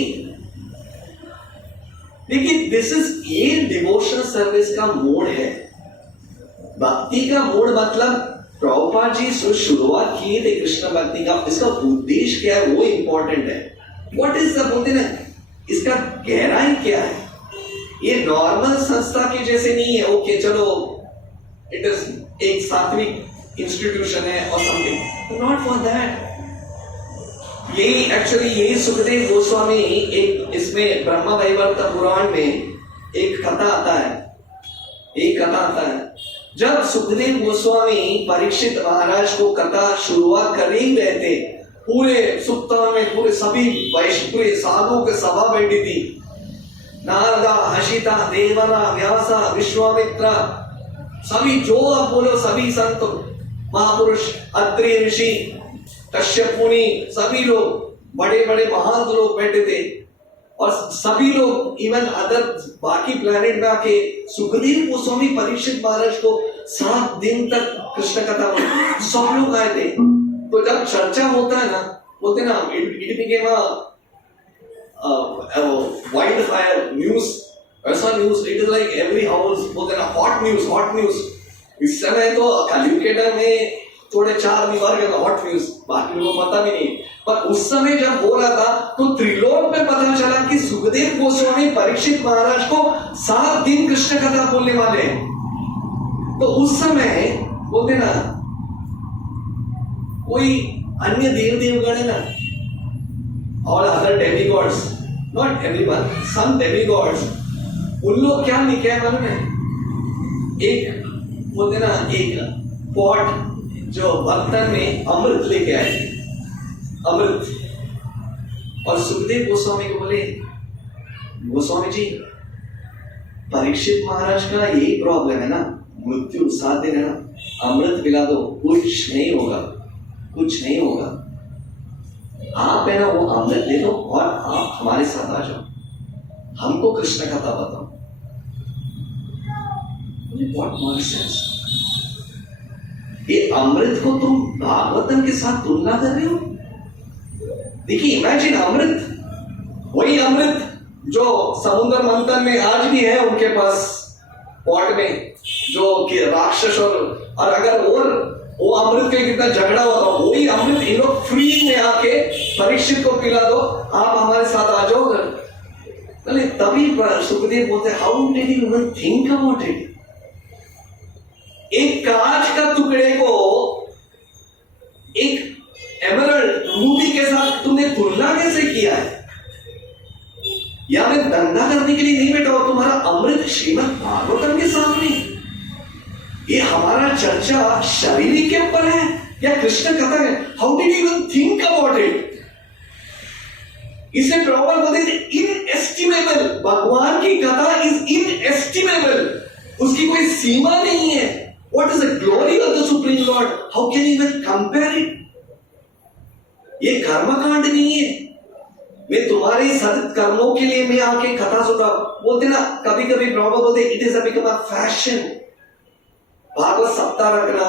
लेकिन दिस इज, ये डिवोशनल सर्विस का मोड है, भक्ति का मोड। मतलब प्रभुपाद जी जो शुरुआत किए थे कृष्ण भक्ति का, इसका उद्देश्य क्या है वो इंपॉर्टेंट है। व्हाट इज द, बोलते ना, इसका गहराई क्या है? ये नॉर्मल संस्था के जैसे नहीं है, ओके चलो इट इज एक सात्विक इंस्टीट्यूशन है और समथिंग, नॉट फॉर दैट। यही एक्चुअली यही सुखदेव गोस्वामी, एक इसमें ब्रह्म वैवर्त पुराण में एक कथा आता है, एक कथा आता है, जब सुखदेव गोस्वामी परीक्षित महाराज को कथा शुरुआत कर ही रहे थे, पूरे सुक्ता में पूरे सभी पूरे साधुओं की सभा बैठी थी, नारदा, हर्षिता, देवना, व्यासा, विश्वामित्र, सभी जो आप बोलो सभी संत महापुरुष, अत्रि ऋषि, कश्यप मुनि, सभी लोग बड़े बड़े महान लोग बैठे थे, और सभी लोग इवन अदर बाकी प्लेनेट में आके सुखदेव गोस्वामी परीक्षित महाराज को 7 दिन तक कृष्ण कथा सब लोग आए थे। तो जब चर्चा होता है ना, बोलते ना it became wild fire news, ऐसा news, it is like every house, बोलते ना हॉट न्यूज, हॉट न्यूज। इस समय तो कलयुग के टाइम में थोड़े 4 दीवार के हॉट न्यूज, बाकी लोगों को पता भी नहीं, पर उस समय जब हो रहा था तो त्रिलोक में पता चला कि सुखदेव गोस्वामी परीक्षित महाराज को 7 दिन कृष्ण कथा बोलने वाले हैं। तो उस समय बोलते ना कोई अन्य देव देवगण है ना, और other demigods, not everyone, some demigods, उन लोग क्या लिखे हैं मालूम है? एक बोलते ना एक पॉट जो बर्तन में अमृत लेके आए, अमृत, और सुखदेव गोस्वामी को बोले, गोस्वामी जी परीक्षित महाराज का यही प्रॉब्लम है ना, मृत्यु 7 दिन है ना, अमृत पिला दो, कुछ नहीं होगा, कुछ नहीं होगा, आप है ना वो अमृत दे दो और आप हमारे साथ आ जाओ, हमको कृष्ण कथा बताओ। What nonsense! ये अमृत को तुम भागवतम के साथ तुलना कर रहे हो? देखिए, इमेजिन अमृत, वही अमृत जो समुद्र मंथन में आज भी है उनके पास पॉट में, जो कि राक्षस और अगर वो अमृत के कितना झगड़ा होता, वही अमृत इन लोग फ्री में आके परीक्षित को पिला दो, आप हमारे साथ आ जाओ। तभी सुखदेव बोलते, how did you even think about it? एक कांच का टुकड़े को एक एमरल्ड रूबी के साथ तुमने तुलना कैसे किया है? या मैं दंगा करने के लिए नहीं बैठा हूं, तुम्हारा अमृत श्रीमद् भागवतम के सामने, ये हमारा चर्चा शरीर के ऊपर है या कृष्ण कथा है? How did you even think about it? इसे प्रॉपर बोलते थे इनएस्टिमेबल, भगवान की कथा इज इनएस्टिमेबल, उसकी कोई सीमा नहीं है। What is the glory of the Supreme Lord? How can you even compare it? ये कर्मकांड नहीं है, मैं तुम्हारे सतत कर्मों के लिए मैं आके कथा सुन रहा हूं। बोलते ना, कभी कभी प्रॉब्लम बोलते it is become a fashion. Bhagavat सप्ताह रखना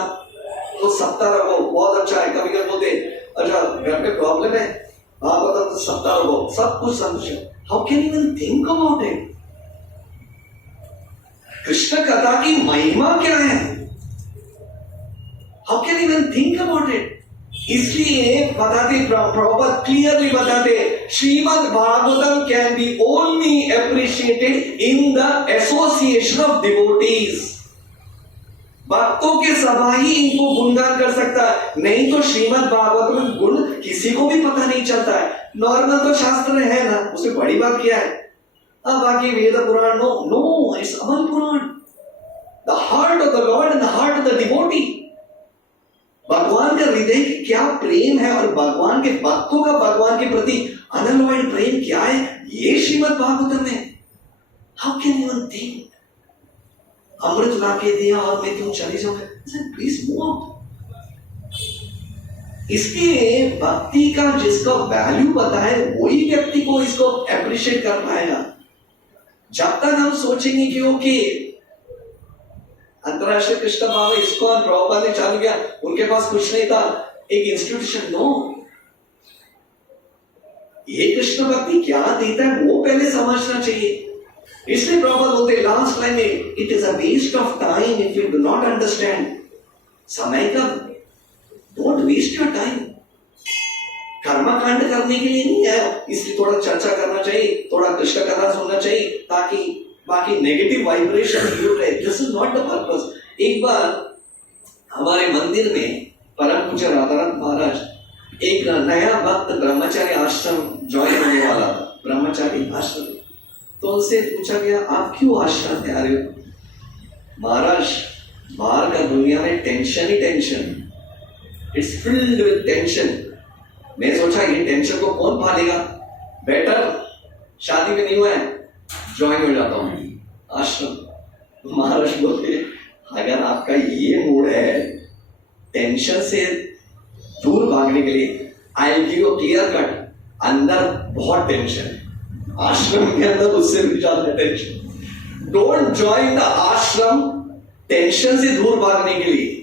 तो सप्ताह रखो, बहुत अच्छा है। कभी कभी बोलते अच्छा घर में प्रॉब्लम है, भागवत सप्ताह रखो, सब कुछ संतुष्ट है। How can you even think about it? Krishna कथा की महिमा क्या है? How can you even think about it? इसलिए बताते प्रॉपर क्लियरली बताते, Shrimad Bhagavatam can be only appreciated in the association of devotees. भक्तों के सभा ही इनको गुणगान कर सकता है, नहीं तो श्रीमद् भागवत में गुण किसी को भी पता नहीं चलता है। नॉर्मल तो शास्त्र है ना, उससे बड़ी बात क्या है? अब बाकी Veda Purana no no, it's Amal Purana. The heart of the lord and the heart of the devotee. भगवान का हृदय क्या प्रेम है और भगवान के भक्तों का भगवान के प्रति अनलॉयड प्रेम क्या है, ये श्रीमद् भागवतम में। How can you think? अमृत ला के दिया और मैं क्यों चली जाऊं? Please move. इसके भक्ति का जिसका वैल्यू पता है वही व्यक्ति को इसको अप्रिशिएट कर पाएगा। जब तक हम सोचेंगे कि ओके अंतरराष्ट्रीय कृष्ण भाव इस्कॉन प्रभुपाद ने चालू किया, उनके पास कुछ नहीं था, एक इंस्टीट्यूशन, नो। ये कृष्ण भक्ति क्या देता है वो पहले समझना चाहिए। इसलिए प्रभुपाद बोलते लास्ट लाइन में, it is a waste of time if you do not understand. समय का डोंट वेस्ट योर टाइम। कर्मकांड करने के लिए नहीं है, इसलिए थोड़ा चर्चा करना चाहिए, थोड़ा कृष्ण कथा सुनना चाहिए ताकि बाकी नेगेटिव वाइब्रेशन दूर रहे। This is not the purpose. एक बार हमारे मंदिर में परम पूज्य राधानाथ महाराज एक नया भक्त ब्रह्मचारी आश्रम ज्वाइन होने वाला था, ब्रह्मचारी आश्रम। तो उनसे पूछा गया आप क्यों आश्रम में आ रहे हो? महाराज बाहर का दुनिया में tension he tension, it's filled with tension. मैं सोचा ये टेंशन को कौन पालेगा, बेटर शादी में नहीं हुआ है, ज्वाइन हो जाता हूं आश्रम। महाराज बोलते अगर आपका ये मूड है टेंशन से दूर भागने के लिए, I will give you clear cut, अंदर बहुत टेंशन है, आश्रम के अंदर उससे भी ज्यादा टेंशन। डोंट ज्वाइन द आश्रम टेंशन से दूर भागने के लिए।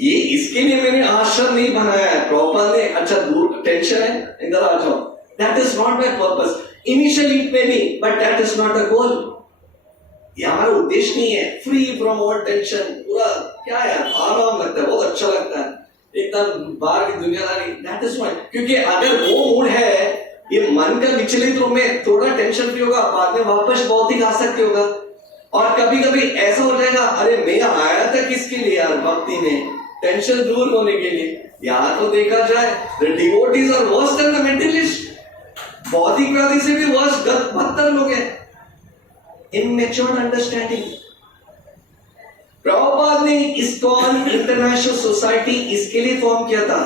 ये इसके लिए मैंने आश्रम नहीं बनाया है। प्रॉपर ने अच्छा दूर टेंशन है इधर आ जाओ, that is not my purpose. Initially it may be, but that is not the goal. ये हमारा उद्देश्य नहीं है। फ्री फ्रॉम ऑल टेंशन, पूरा क्या है आराम लगता है, बहुत अच्छा लगता है, एकदम बाहर की दुनियादारी, दैट इज नॉट। क्योंकि अगर वो मूड है, ये मन का विचलित रूप में थोड़ा टेंशन फ्री होगा, बाद में वापस भौतिक आसक्ति होगा। और कभी कभी ऐसा हो जाएगा, अरे मैं आया था किसके लिए यार, भक्ति में टेंशन दूर होने के लिए। यहां तो देखा जाए the devotees are worse than the mentalist. भौतिकवादी से भी वर्स बदतर लोग हैं। Immature understanding. प्रभुपाद ने इस्कॉन इंटरनेशनल सोसाइटी इसके लिए फॉर्म किया था,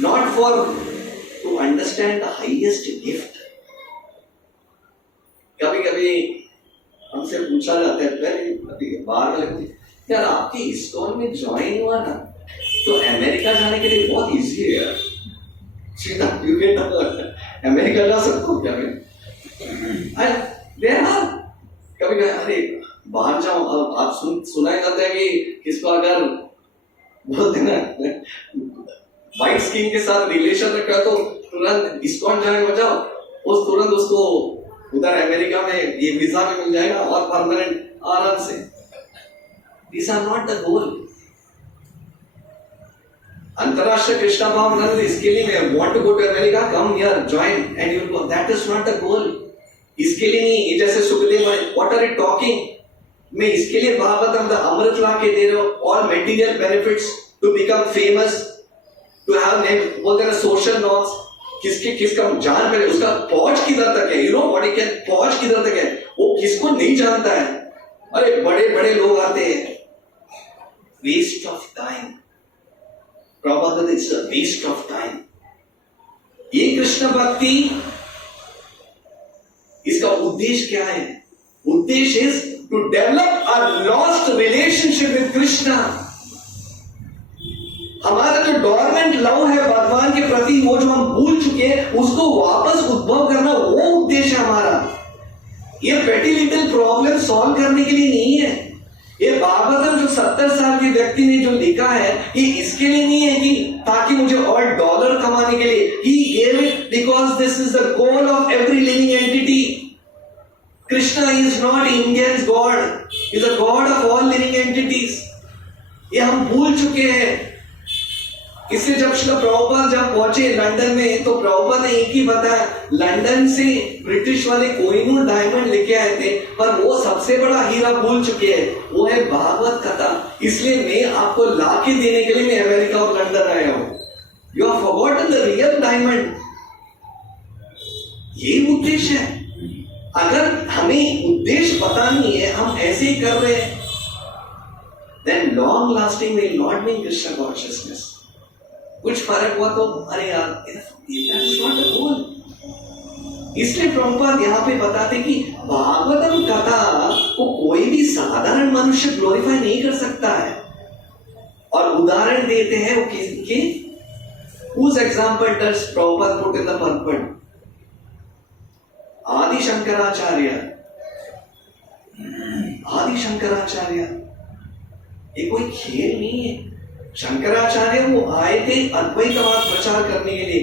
not for to understand the highest gift. कभी कभी हमसे पूछा जाता है बाहर वाले, यार आपके इस्कॉन में ज्वाइन हुआ ना तो अमेरिका जाने के लिए बहुत इजी है यार, सीधा यूके अमेरिका जा सकते हो क्या? कभी कभी अरे बाहर जाओ, आप सुनाया जाता है कि किसको अगर बोलते ना व्हाइट स्किन के साथ रिलेशन रखा तो तुरंत इस्कॉन जाने में जाओ, उस तुरंत उसको उधर अमेरिका में ये वीजा भी मिल जाएगा और परमानेंट आराम से। These are not the goal. अंतरराष्ट्रीय कृष्णा भाव नंद इसके लिए मैं want to go to America, come here, join and you go. That is not the goal. इसके लिए नहीं, जैसे Sukhdev what are you talking? मैं इसके लिए भागवतम का अमृत ला के दे रहे हो, all material benefits to become famous, to have name, बोलते हैं social norms, किसका जान पहले उसका पहुंच किधर तक है, you know what he can पहुंच किधर तक है, वो किसको नहीं जानता है। अरे बड़े बड़े लोग आते हैं, waste of time. Problem it's a waste of time. ये कृष्ण भक्ति, इसका उद्देश्य क्या है? उद्देश्य is to develop a lost relationship with Krishna. हमारा जो डोरमेंट लव है भगवान के प्रति, वो जो हम भूल चुके हैं, उसको वापस उद्भव करना, वो उद्देश्य है हमारा। ये पेटी लिटिल प्रॉब्लम सॉल्व करने के लिए नहीं है। ये भागवतम जो 70 साल के व्यक्ति ने जो लिखा है, ये इसके लिए नहीं है कि ताकि मुझे और डॉलर कमाने के लिए। He gave it because this is the goal of every living entity. Krishna is not Indian's God. He is the God of all living entities. ये हम भूल चुके हैं। इसलिए जब श्रील प्रभुपाद जब पहुंचे लंदन में, तो प्रभुपाद ने एक ही बताया, लंदन से ब्रिटिश वाले कोहिनूर डायमंड लेके आए थे, पर वो सबसे बड़ा हीरा भूल चुके हैं, वो है भागवत कथा। इसलिए मैं आपको लाके देने के लिए मैं अमेरिका और लंदन आया हूं। You are forgotten the real diamond. ये उद्देश्य है। अगर हमें उद्देश्य पता नहीं है, हम ऐसे ही कर रहे हैं, then long lasting will not mean Krishna consciousness. कुछ फर्क हुआ तो अरे यार, that is not the goal. इसलिए प्रभुपाद यहाँ पे बताते कि भागवतम कथा को कोई भी साधारण मनुष्य ग्लोरीफाई नहीं कर सकता है। और उदाहरण देते हैं वो किसके, whose example does Prabhupada put in the pulpit? आदि शंकराचार्य। ये कोई खेल नहीं है। शंकराचार्य वो आए थे अद्वैतवाद प्रचार करने के लिए,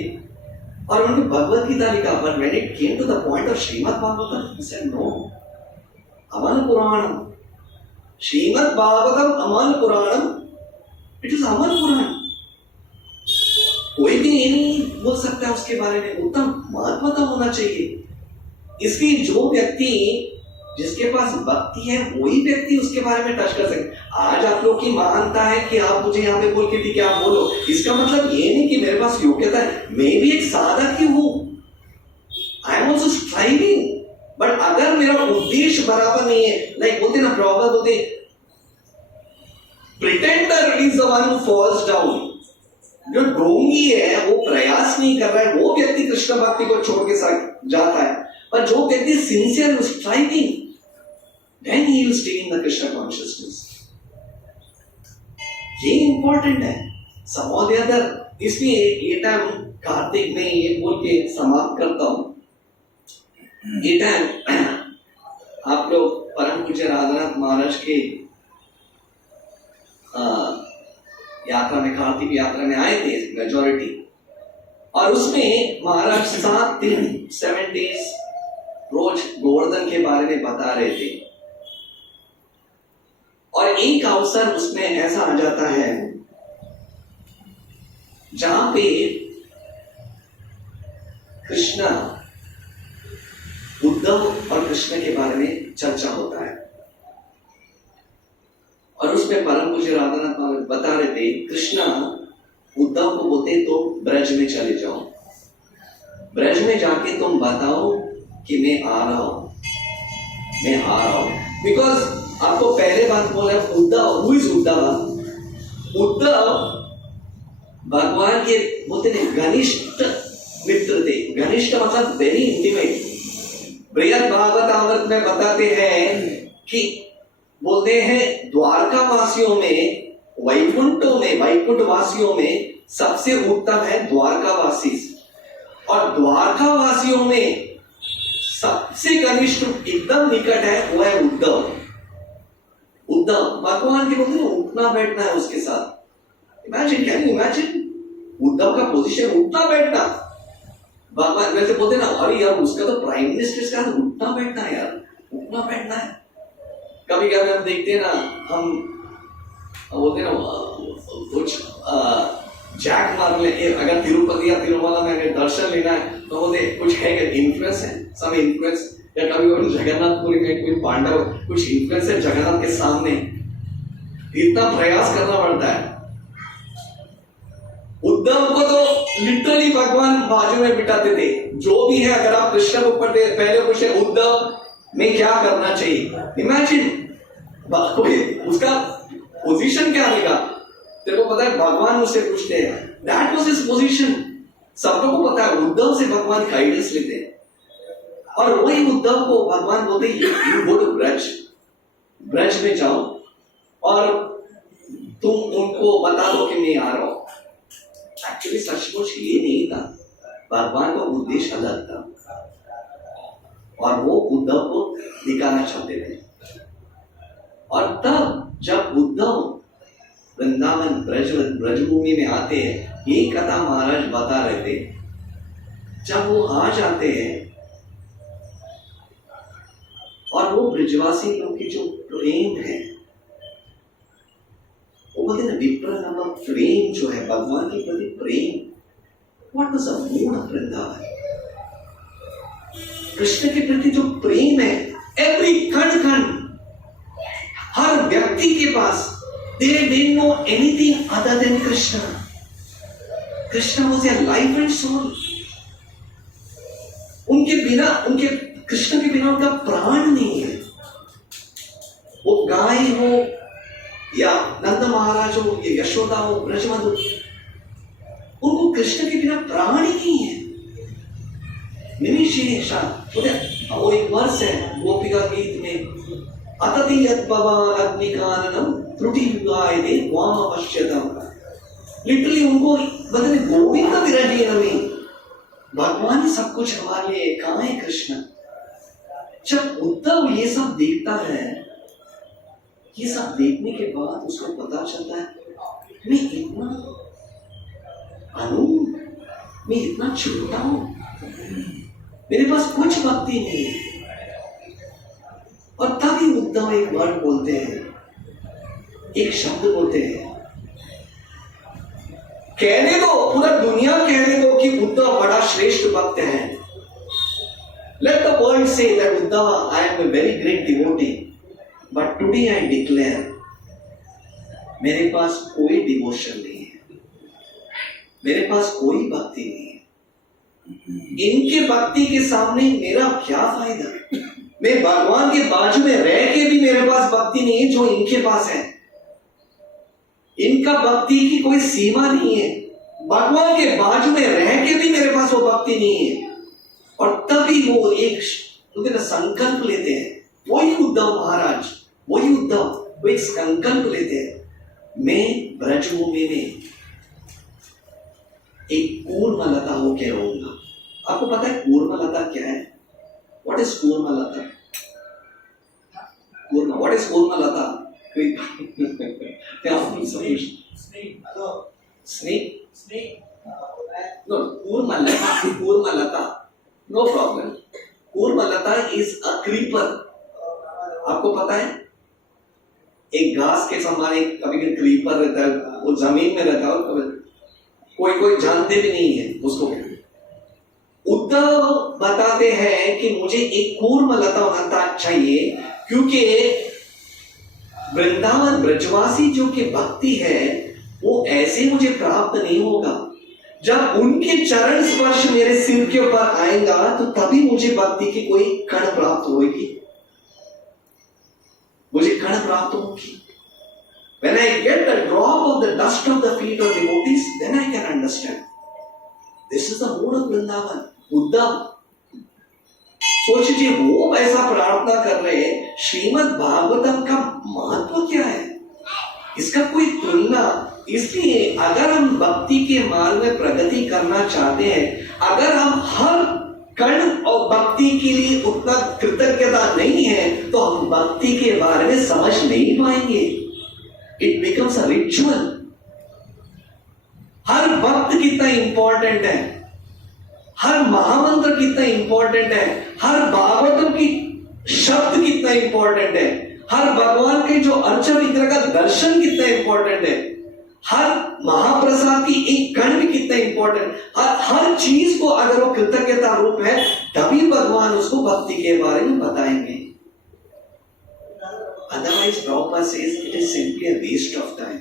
और उन्होंने भगवत गीता लिखा, but when it came to the point of Shrimad Bhagavatam, he said no. Amal पुराणम, Shrimad Bhagavatam Amal पुराणम, it is अमल पुराण। कोई भी ये नहीं बोल सकता उसके बारे में, उत्तम महत्वता होना चाहिए। इसलिए जो व्यक्ति जिसके पास भक्ति है, वही व्यक्ति उसके बारे में टच कर सकते। आज आप लोग की महानता है कि आप मुझे यहाँ पे बोल के थी कि आप बोलो, इसका मतलब ये नहीं कि मेरे पास योग्यता है। मैं भी एक साधक ही हूं, I am also striving, but अगर मेरा उद्देश्य बराबर नहीं है, लाइक बोलते ना प्रॉब्लम होते, pretender is the one who falls down. जो ढोंगी है वो प्रयास नहीं कर रहा है, वो व्यक्ति कृष्ण भक्ति को छोड़ के जाता है। पर जो व्यक्ति sincere striving, then he will stay in the Krishna consciousness. ये इंपॉर्टेंट है। Some or the other, इसलिए ये टाइम कार्तिक में ये बोल के समाप्त करता हूं। ये टाइम आप लोग परम पूज्य राधानाथ महाराज के यात्रा में, कार्तिक यात्रा में आए थे मेजॉरिटी, और उसमें महाराज 7 दिन 7 days रोज गोवर्धन के बारे में बता रहे थे। और एक अवसर उसमें ऐसा आ जाता है जहां पे कृष्ण, उद्धव और कृष्ण के बारे में चर्चा होता है। और उसमें परम पूज्य राधानाथ महाराज बता रहे थे, कृष्ण उद्धव को बोलते तो ब्रज में चले जाओ, ब्रज में जाके तुम बताओ कि मैं आ रहा हूं। बिकॉज आपको पहले बात बोला, उद्धव, हु इज उद्धव? उद्धव भगवान के बोलते थे घनिष्ठ मित्र थे। घनिष्ठ मतलब वेरी इंटीमेट। बृहद भागवतामृत में बताते हैं कि बोलते हैं द्वारका वासियों में, वैकुंठ वासियों में सबसे उत्तम है द्वारकावासी, और द्वारकावासियों में सबसे घनिष्ठ एकदम निकट है वो है उद्धव। उद्धव भगवान के बोलते हैं उठना बैठना है उसके साथ। Imagine, can you imagine Uddhav का पोजीशन, उठना बैठना। भगवान वैसे बोलते ना, अरे यार उसका तो प्राइम मिनिस्टर का उठना बैठना है यार, उठना बैठना है। कभी कभी हम देखते हैं ना, हम बोलते ना कुछ जैक मार ले, अगर तिरुपति या तिरुमला में अगर दर्शन लेना है तो बोलते कुछ है इन्फ्लुएंस है, सब इन्फ्लुएंस, या कभी जगन्नाथपुरी में कोई पांडव कुछ इन्फ्लुएंस है जगन्नाथ के सामने, इतना प्रयास करना पड़ता है। उद्धव को तो लिटरली भगवान बाजू में बिठाते थे। जो भी है, अगर आप कृष्ण को पढ़ते पहले पूछे उद्धव में क्या करना चाहिए, इमेजिन उसका पोजीशन क्या रहेगा। तेरे को पता है भगवान उससे पूछते हैं, दैट वाज हिज पोजीशन। सब लोगों को पता है उद्धव से भगवान गाइडेंस लेते हैं, और वही उद्धव को भगवान बोलते हैं यू गो टू ब्रज में जाओ और तुम उनको बता दो कि मैं आ रहा हूं। एक्चुअली सचमुच ये नहीं था, भगवान का उद्देश्य अलग था और वो उद्धव को दिखाना चाहते थे। और तब जब उद्धव वृंदावन ब्रजभूमि में आते हैं, ये कथा महाराज बता रहे थे, जब वो आ जाते हैं और वो ब्रजवासी लोग की जो प्रेम है, वो बोलते ना विप्र नामक प्रेम जो है भगवान के प्रति प्रेम, what was the mood of Vrindavan. Krishna के प्रति जो प्रेम है, एवरी कण कण, हर व्यक्ति के पास, they didn't know anything other than Krishna. Krishna was their life and soul. उनके बिना, उनके कृष्ण के बिना उनका प्राण नहीं है। वो गाय हो या नंद महाराज हो या यशोदा हो, ब्रजमधु, उनको कृष्ण के बिना प्राण ही नहीं है। निमिषेषा, वो एक वर्ष है गोपिका गीत में, अतति यद्भवान् अग्निकाननम त्रुटि युगायते वाम पश्यतम। लिटरली उनको बदले गोविंद विरजीनमि, भगवान ही सब कुछ हमारे लिए, कहाँ है कृष्ण। जब उद्धव ये सब देखता है, ये सब देखने के बाद उसको पता चलता है मैं इतना मैं इतना छोटा हूं, मेरे पास कुछ भक्ति नहीं है। और तभी उद्धव एक वर्ड बोलते हैं, एक शब्द बोलते हैं, कहने दो, पूरा दुनिया कहने दो कि उद्धव बड़ा श्रेष्ठ भक्त है। Let the world say that Uddhava, I am a very great devotee, but today I declare, मेरे पास कोई डिवोशन नहीं है, मेरे पास कोई भक्ति नहीं है। इनके भक्ति के सामने मेरा क्या फायदा? मैं भगवान के बाजू में रह के भी मेरे पास भक्ति नहीं है जो इनके पास है। इनका भक्ति की कोई सीमा नहीं है, भगवान के बाजू में रह के भी मेरे पास वो भक्ति नहीं है। और तभी वो एक संकल्प लेते हैं, वही उद्धव महाराज, वही उद्धव, वो एक संकल्प लेते हैं, मैं ब्रजभूमि में एक कूर्मलता होके रहूंगा। आपको पता है कूर्मलता क्या है? What is कूर्मलता? What is कूर्मलता? Snake? No, कूर्मलता. No problem. कूर्मलता is a creeper. आपको पता है? एक घास के समान एक कभी क्रीपर रहता है, वो जमीन में रहता है, कोई जानते भी नहीं है उसको। उद्धव बताते हैं कि मुझे एक कूर्मलता होना चाहिए, क्योंकि वृंदावन ब्रजवासी जो कि भक्ति है वो ऐसे मुझे प्राप्त नहीं होगा। जब उनके चरण स्पर्श मेरे सिर के ऊपर आएगा तो तभी मुझे भक्ति की कोई कण प्राप्त होगी, मुझे कण प्राप्त होगी। When I get the drop of the dust of the feet of devotees, then I can understand. This is the mood of Vrindavan. Uddhav सोचिए, वो ऐसा प्रार्थना कर रहे हैं, श्रीमद् भागवतम का महत्व क्या है, इसका कोई तुलना। इसलिए अगर हम भक्ति के मार्ग में प्रगति करना चाहते हैं, अगर हम हर कण और भक्ति के लिए उतना कृतज्ञता नहीं है, तो हम भक्ति के बारे में समझ नहीं पाएंगे। It becomes a ritual. हर भक्त कितना इंपॉर्टेंट है, हर महामंत्र कितना इंपॉर्टेंट है, हर भागवतम की शब्द कितना इंपॉर्टेंट है, हर भगवान के जो अर्चा विग्रह का दर्शन कितना इंपॉर्टेंट है, हर महाप्रसाद की एक कण भी कितना इंपॉर्टेंट, हर चीज को अगर वो कृतज्ञता रूप है, तभी भगवान उसको भक्ति के बारे में बताएंगे। Otherwise Prabhupada says it is simply a waste of time.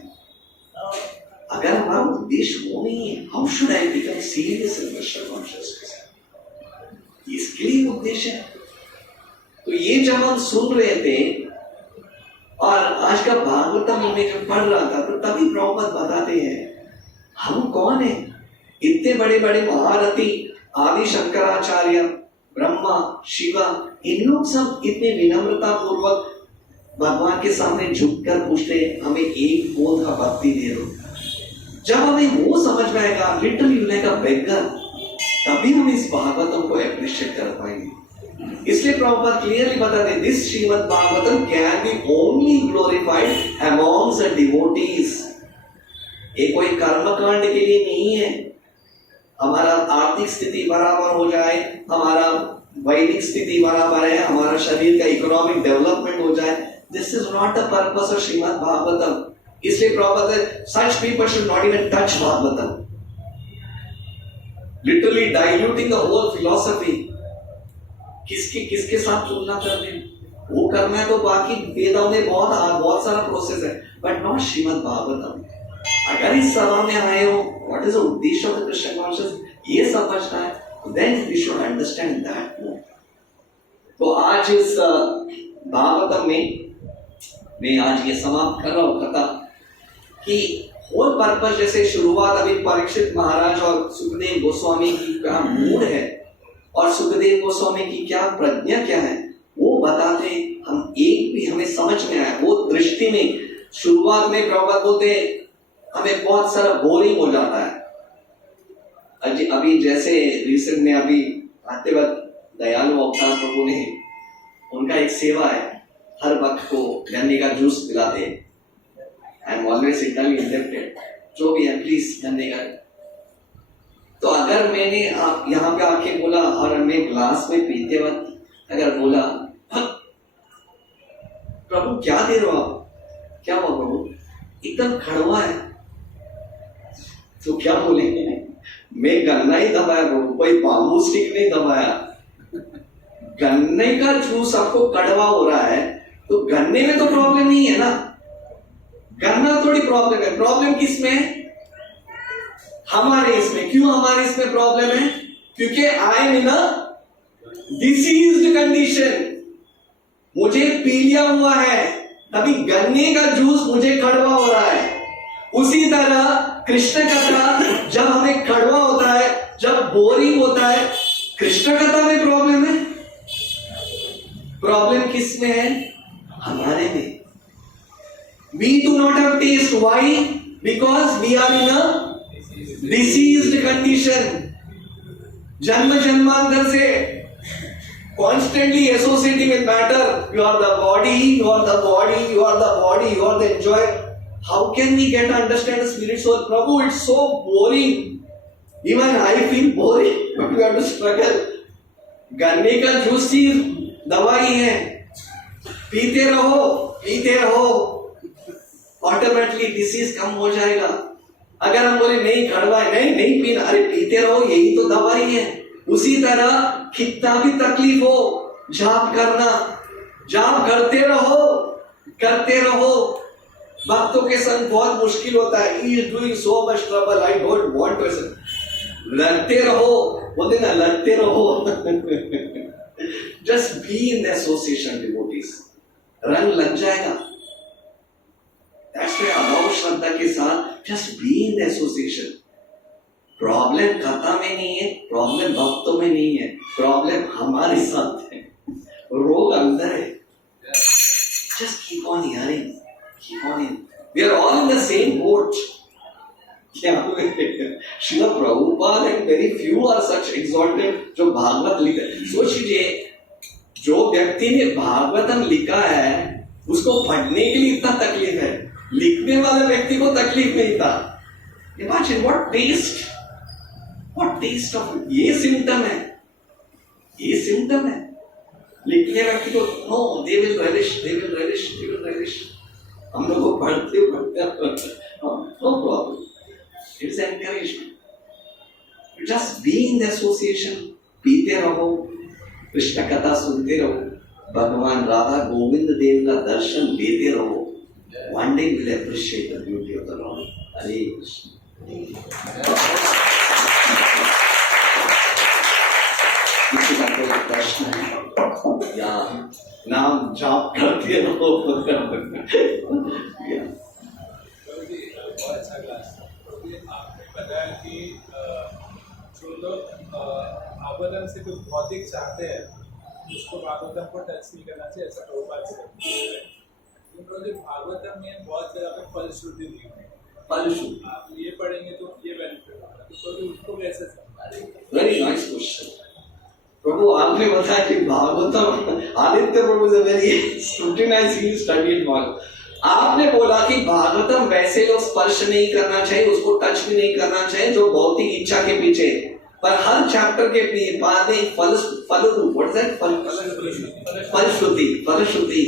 अगर हमारा उद्देश्य वो नहीं है, how should I become serious in Krishna consciousness? इसके लिए उद्देश्य है। तो ये जब हम सुन रहे थे और आज का भागवतम में जब पढ़ रहा था, तो तभी प्रभुपाद बताते हैं हम कौन है। इतने बड़े बड़े महारथी आदि शंकराचार्य, ब्रह्मा, शिवा, इन लोग सब इतने विनम्रता पूर्वक भगवान के सामने झुककर पूछते हमें एक बोध का भक्ति दे दो। जब हमें वो समझ में आएगा, लिटरली लाइक अ बेगर, तभी हम इस भागवतम को अप्रिशिएट कर पाएंगे। इसलिए प्रभुपाद क्लियरली बताते हैं, this Shrimad Bhagavatam can be only glorified amongst the devotees. ये कोई कर्मकांड के लिए नहीं है। हमारा आर्थिक स्थिति बराबर हो जाए, हमारा वैदिक स्थिति बराबर है, हमारा शरीर का इकोनॉमिक डेवलपमेंट हो जाए, this is not the purpose of Shrimad Bhagavatam. इसलिए Prabhupada such people should not even touch Bhagavatam, literally diluting the whole philosophy। किसके साथ तुलना कर रहे हैं? वो करना है तो बाकी वेदों में बहुत सारा प्रोसेस है, बट नॉट श्रीमद् भागवतम। अगर इस सभा में आए हो, व्हाट इज द उद्देश्य ऑफ द कृष्ण कॉन्शियस, ये समझना है, then we should understand that more. तो आज इस भागवतम में मैं आज ये समाप्त कर रहा हूं कथा कि होल पर्पस, जैसे शुरुआत अभी परीक्षित महाराज और सुखदेव गोस्वामी की क्या मूड है और सुखदेव गोस्वामी की क्या प्रज्ञा क्या है, वो बताते हम एक भी हमें समझ में आया। वो दृष्टि में शुरुआत में प्रभुपाद बोलते हमें बहुत सारा बोरिंग हो जाता है। अभी जैसे रिसेंट में अभी आते वक्त दयालु अवतार प्रभु ने, उनका एक सेवा है, हर वक्त को गन्ने का जूस पिलाते हैं। आई एम ऑलवेज इटरली इंडेप्टेड, जो भी है प्लीज गन्ने का। तो अगर मैंने यहाँ पे आके बोला और मैं ग्लास में पीते वक्त अगर बोला, प्रभु क्या दे रहे हो आप, क्या हुआ प्रभु, एकदम कड़वा है, तो क्या बोलेंगे? मैं गन्ना ही दबाया प्रभु, कोई बाम्बू स्टिक नहीं दबाया। गन्ने का जूस आपको कड़वा हो रहा है तो गन्ने में तो प्रॉब्लम नहीं है ना, गन्ना थोड़ी प्रॉब्लम है। प्रॉब्लम किस में? हमारे इसमें। क्यों हमारे इसमें प्रॉब्लम है? क्योंकि I am in a deceased condition, मुझे पीलिया हुआ है, तभी गन्ने का जूस मुझे कड़वा हो रहा है। उसी तरह कृष्ण कथा जब हमें कड़वा होता है, जब बोरिंग होता है, कृष्ण कथा में प्रॉब्लम है। प्रॉब्लम किस में है? हमारे में। We do not have taste. Why? Because we are in a diseased condition. जन्म जन्मांतर से constantly associating with matter. You are the body, you are the body, you are the body, you are the enjoy. How can we get to understand the spirit soul? Prabhu, it's so boring. Even I feel boring, but we have to struggle. गन्ने का juice ही दवाई है, पीते रहो, automatically disease कम हो जाएगा। अगर हम बोले नहीं कड़वा है, नहीं पीना, अरे पीते रहो, यही तो दवाई है। उसी तरह कितना भी तकलीफ हो, जाप करना, जाप करते रहो। भक्तों के संग बहुत मुश्किल होता है, he is doing so much trouble, I don't want to listen. लड़ते रहो, बोलते ना लड़ते रहो। Just be in the association, devotees. रंग लग जाएगा। That's why अभाव श्रद्धा के साथ just be in the association. Problem कथा में नहीं है, प्रॉब्लम भक्तों में नहीं है, प्रॉब्लम हमारे साथ है, रोग अंदर है। Just keep on hearing, keep on hearing. We are all in the same boat. Srila Prabhupada and very few are such exalted जो भागवत लिखते हैं। सोच लीजिए, जो व्यक्ति ने भागवतम लिखा है उसको पढ़ने के लिए इतना तकलीफ है, लिखने वाले व्यक्ति को तकलीफ नहीं था। Imagine what taste of it. ये सिम्टम है। लिखने व्यक्ति को no, they will relish. हम लोग को पढ़ते no problem. It's encouragement. Just be in the association. पीते रहो, कृष्ण कथा सुनते रहो, भगवान राधा गोविंद देव का दर्शन लेते रहो। One day we'll appreciate the beauty of the Lord. Hare Krishna. किसी का कोई प्रश्न है या नाम जाप करते रहो? बहुत अच्छा क्लास। आपने बताया कि जो लोग भागवतम से कुछ भौतिक चाहते हैं उसको भागवतम को टच नहीं करना चाहिए, ऐसा प्रभुपाद से। भागवतम में बहुत जगह पे फलश्रुति दी हुई है। आप ये पढ़ेंगे आपने बताया कि भागवतम, आदित्य प्रभु से very scrutinize he studied Bhagavat. आपने बोला कि भागवतम वैसे लोग स्पर्श नहीं करना चाहिए, उसको टच भी नहीं करना चाहिए जो भौतिक इच्छा के पीछे, पर हर चैप्टर के बाद में फलश्रुति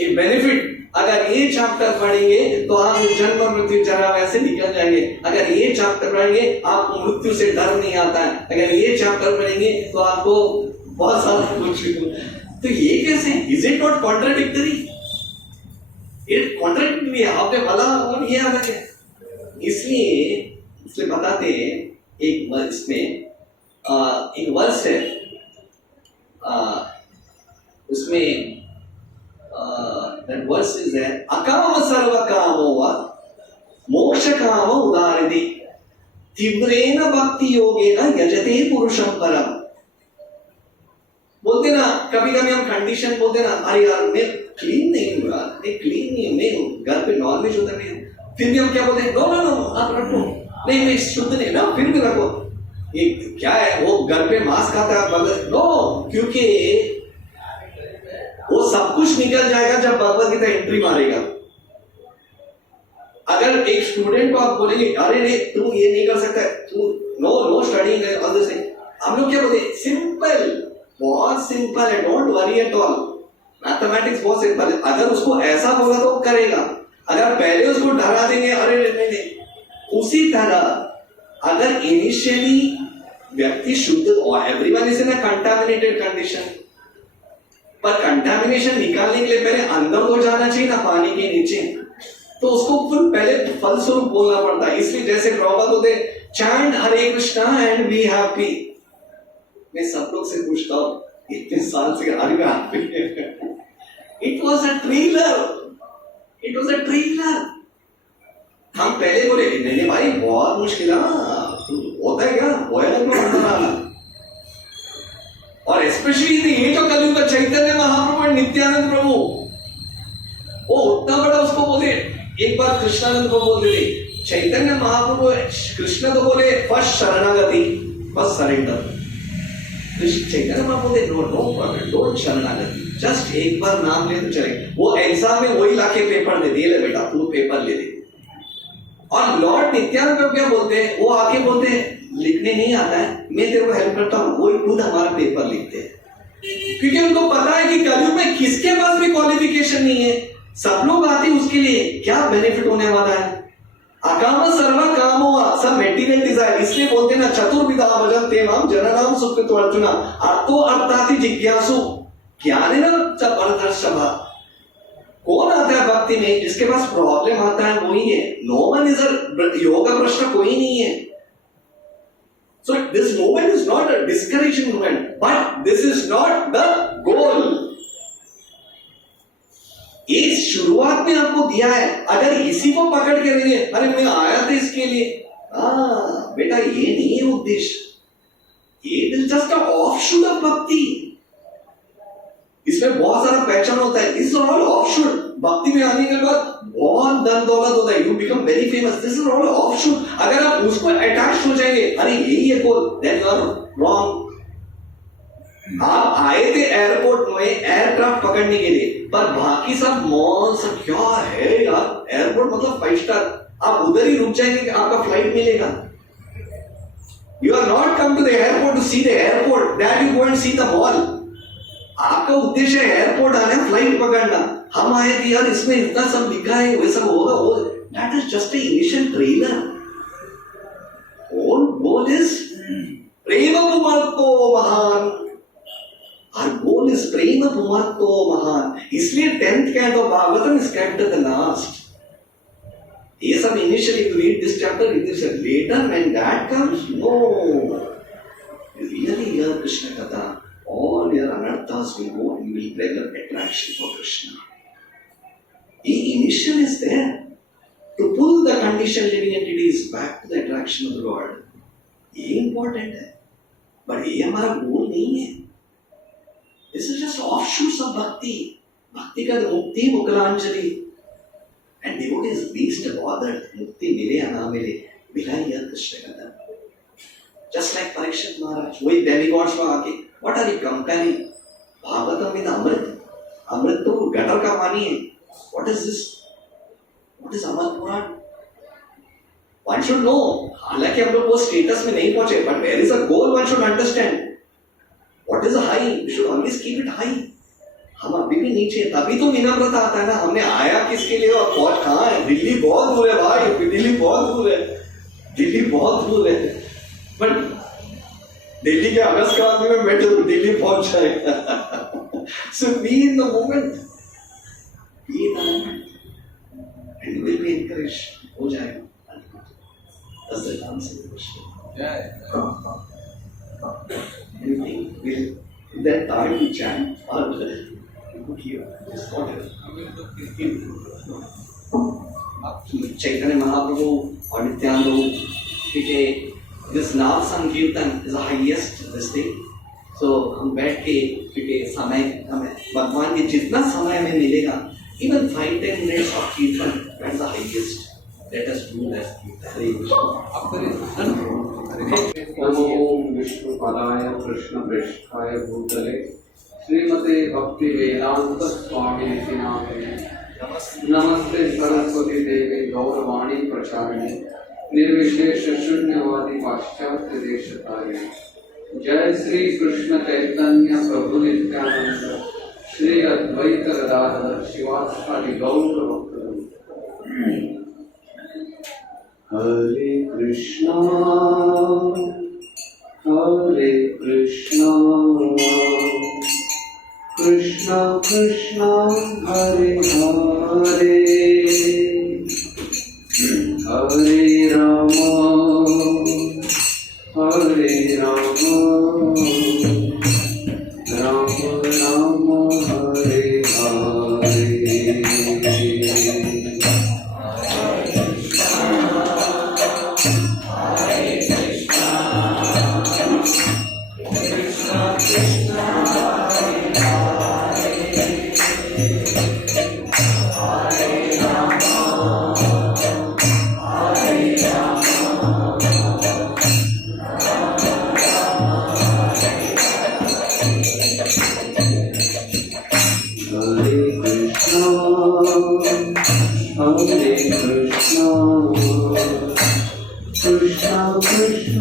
एक बेनिफिट। अगर ये चैप्टर पढ़ेंगे तो आप जन्म मृत्यु जरा वैसे निकल जाएंगे, अगर ये चैप्टर पढ़ेंगे आपको मृत्यु से डर नहीं आता है, अगर ये चैप्टर पढ़ेंगे तो आपको बहुत सारा कुछ। तो ये कैसे, is it not contradictory? It contradictory है, आपने भला और ये अलग है। इसलिए बताते एक इसमें एक वर्ष है, उसमें that verse is there, अकाम सर्व कामो वा मोक्ष काम उदारति तीव्रेन भक्ति योगेन यजते पुरुषं परम। बोलते ना कभी कभी हम कंडीशन बोलते ना, अरे यार मैं क्लीन नहीं हूँ यार, मैं क्लीन नहीं हूँ, मैं घर पे नॉनवेज होता नहीं, फिर भी हम क्या बोलते हैं, नो नो नो आप रखो, नहीं मैं शुद्ध नहीं ना, फिर भी रखो। ये क्या है, वो घर पे मांस खाता है, नो, क्योंकि वो सब कुछ निकल जाएगा जब भगवत गीता एंट्री मारेगा। अगर एक स्टूडेंट को आप बोलेंगे अरे नहीं तू ये नहीं कर सकता, तू नो स्टडिंग ऑल दिस, हम लोग क्या बोलते, सिंपल, बहुत सिंपल है, don't worry at all, mathematics बहुत सिंपल है। अगर उसको ऐसा बोला तो करेगा, अगर पहले उसको डरा देंगे अरे नहीं। उसी तरह अगर इनिशियली व्यक्ति शुद्ध, और everyone is in a contaminated condition, पर कंटामिनेशन निकालने के लिए पहले अंदर तो जाना चाहिए ना पानी के नीचे, तो उसको फिर पहले फलस्वरूप बोलना पड़ता है। इसलिए जैसे प्रभुपाद बोलते chant Hare Krishna and be happy. मैं सब लोग से पूछता हूं इतने साल से, अरे मैं happy, it was a trailer, हम पहले बोले नहीं भाई बहुत मुश्किल है, होता है क्या, होएगा। और स्पेशली ये जो कलयुग का चैतन्य महाप्रभु और नित्यानंद प्रभु, वो उतना बड़ा उसको बोले, एक बार कृष्णानंद को बोल दे, चैतन्य महाप्रभु कृष्ण तो बोले फर्स्ट शरणागति, फर्स्ट सरेंडर। चैतन्य महाप्रभु बोले नो डोंट शरणागति, जस्ट एक बार नाम ले तो चले। वो एग्जाम में वही लाके पेपर दे दिए, ले बेटा तू पेपर ले दे। और लॉर्ड नित्यानंद प्रभु क्या बोलते हैं, वो आके बोलते हैं लिखने नहीं आता है, मैं तेरे को हेल्प करता हूं, वो खुद हमारा पेपर लिखते हैं, क्योंकि उनको पता है कि कलयुग में किसके पास भी क्वालिफिकेशन नहीं है, सब लोग आते हैं उसके लिए, क्या बेनिफिट होने वाला है। अकाम सर्व कामो सब मेटीरियल डिजायर, इसलिए बोलते ना चतुर्विधा भजन्ते माम जननाम सुकृत अर्जुना अर्थो अर्थाति जिज्ञासु ज्ञानेन च परदर्शभा। कौन आता है भक्ति में, जिसके पास प्रॉब्लम आता है वही है, नो वन इज अ योग प्रश्न कोई नहीं है। So this movement is not a discouraging movement, but this is not the goal. एक शुरुआत में आपको दिया है, अगर इसी को पकड़ के रहिए, अरे मैं आया था इसके लिए, बेटा ये नहीं है उद्देश्य, it is just a offshoot of भक्ति। इसमें बहुत सारा पहचान होता है, दिस इज ऑल ऑफशूट। भक्ति में आने के बाद बहुत धन दौलत होता है, you become very famous, this is all offshoot. अगर आप उसको अटैच हो जाएंगे, अरे यही है गोल, देन यू आर रॉन्ग। आप आए थे एयरपोर्ट में एयरक्राफ्ट पकड़ने के लिए, पर बाकी सब मॉल सब क्या है यार, एयरपोर्ट मतलब 5 स्टार, आप उधर ही रुक जाएंगे कि आपका फ्लाइट मिलेगा। You are not come to the airport to see the airport, that you go and see the mall. आपका उद्देश्य है एयरपोर्ट आना, फ्लाइट पकड़ना। हम आए थे यार इसमें इतना सब लिखा है, वैसा होगा, वो that is just a initial trailer. Goal is प्रेम पुमर्तो महान, our goal is प्रेम पुमर्तो महान। इसलिए 10th canto of Bhagavatam is kept at the last. ये सब initially to read this chapter, it is later when that comes, no, you really hear Krishna Katha, all your anarthas will go and you will develop attraction for Krishna. The initial is there to pull the conditioned living entities back to the attraction of the Lord. ये important है, but ये हमारा goal नहीं है। This is just offshoots of bhakti. Bhakti का मुक्ति मुकलांजलि, and devotees least bothered मुक्ति मिले या ना मिले, मिला यह कृष्ण कथा। Just like परीक्षित महाराज, वही डेमिगॉड्स में आके What are you comparing? Bhagavatam with Amrit? Amrit तो गटर का पानी है. What is this? What is Amar Puran? One should know. हालांकि हम लोग वो स्टेटस में नहीं पहुंचे, but there is a goal one should understand. What is a high? We should always keep it high. हम अभी भी नीचे, तभी तो विनम्रता आता है ना. हमने आया किसके लिए और पहुंच कहाँ है? दिल्ली बहुत दूर है भाई, दिल्ली बहुत दूर है, दिल्ली बहुत दूर है. बट दिल्ली के अगस्त का आदमी में बैठे तो दिल्ली पहुंच जाएगा. So be in the moment. Be in the moment. And you will be encouraged. हो जाएगा. That's the answer to the question. Anything will that time we chant or look here, just whatever. Chaitanya Mahaprabhu or Nityananda, this Nav Sankirtan is the highest this thing. So हम बैठ के समय हमें भगवान के जितना समय हमें मिलेगा, even 5-10 minutes of kirtan, that's the highest. Let us do that. नमो विष्णुपदाय कृष्णप्रेष्ठाय भूतले श्रीमते भक्ति वेदांत स्वामिनिति नामिने नमस्ते सरस्वती देवी गौरवाणी प्रचारिणे निर्विशेष शून्यवादी पाश्चात्य देशतारिणे. जय श्री कृष्ण चैतन्य प्रभु नित्यानंद श्री अद्वैत गदाधर शिवासादि गौर भक्तवृंद. हरे Krishna Krishna Krishna Hare Hare Hare Ram Ram Ram Hare Hare. Krishna Krishna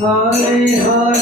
Hare Hare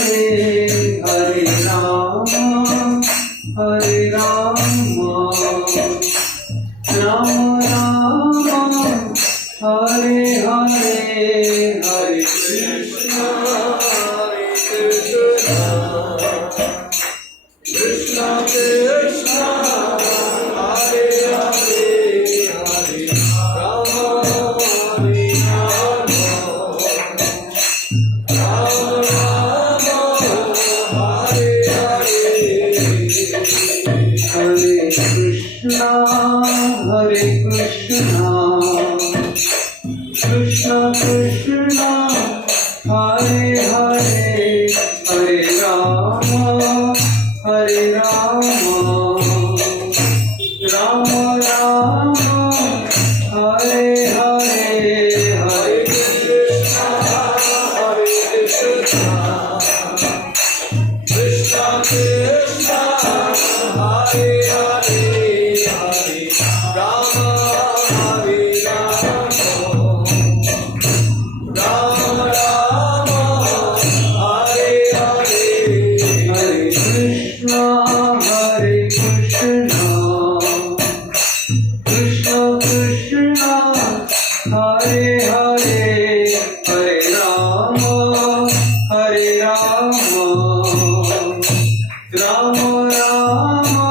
Rama Rama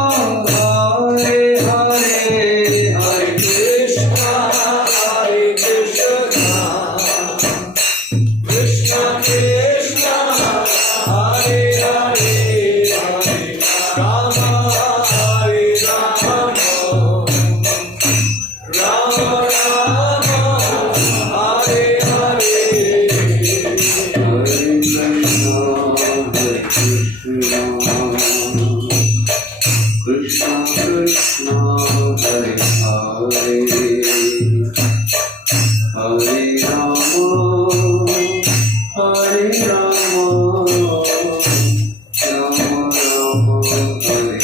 Hare Hare Hare Krishna Hare Krishna Krishna Krishna Hare Hare Hare Rama Hare Rama Rama Rama Hare Hare Hare Krishna Krishna Krishna Hare Hare Hare Rama Hare Rama Rama Rama Hare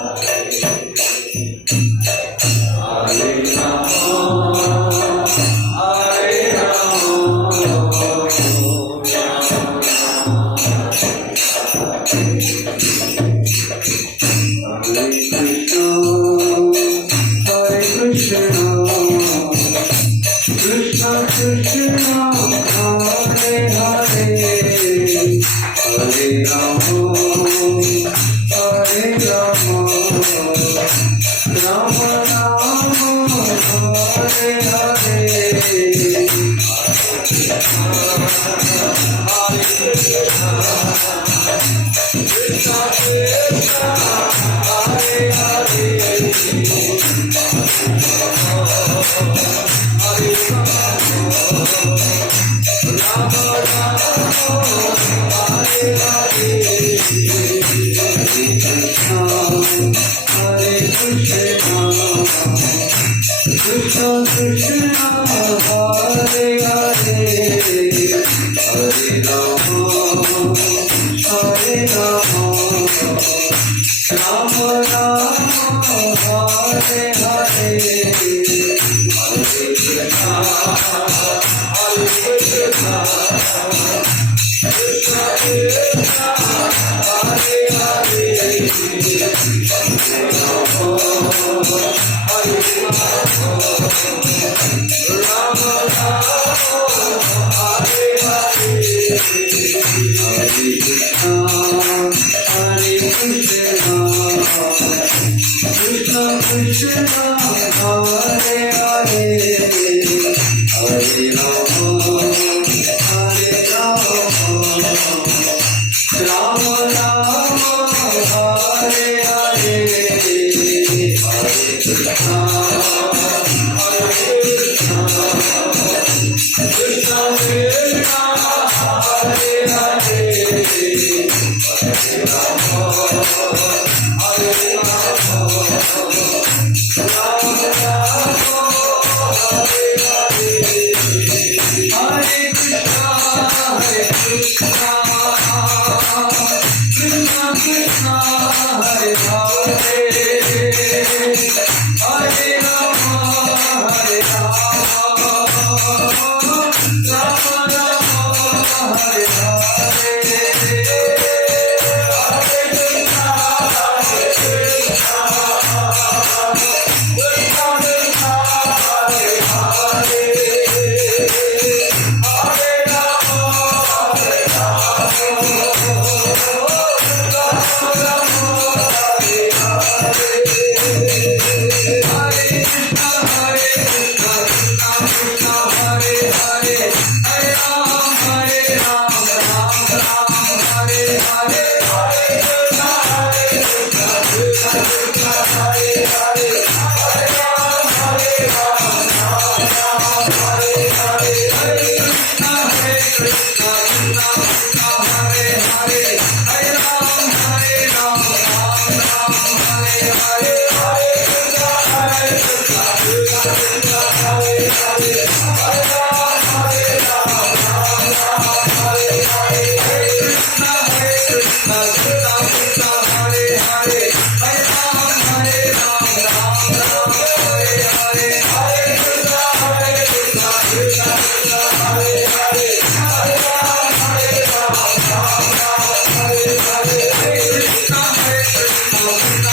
Krishna Krishna Hare Hare Hare Rama Hare Rama Rama Rama Hare Hare Krishna Krishna Hare Hare Krishna Krishna Hare Hare Hare Rama Hare Rama Rama Rama Hare Hare Hare Krishna Hare Krishna Krishna Krishna Hare Hare Hare Rama Hare Rama Rama Rama Hare Hare Hare Krishna Hare Krishna Krishna Krishna Hare Hare Hare Rama Hare Rama Rama Rama Hare Hare Hare Krishna Hare Krishna Krishna Krishna Hare Hare Hare Rama Hare Rama Rama Rama Hare Hare Hare Krishna Hare Krishna Krishna Krishna Hare Hare Hare Rama Hare Rama Rama Rama Hare Hare Hare Krishna Hare Krishna Krishna Krishna Hare Hare Hare Rama Hare Hare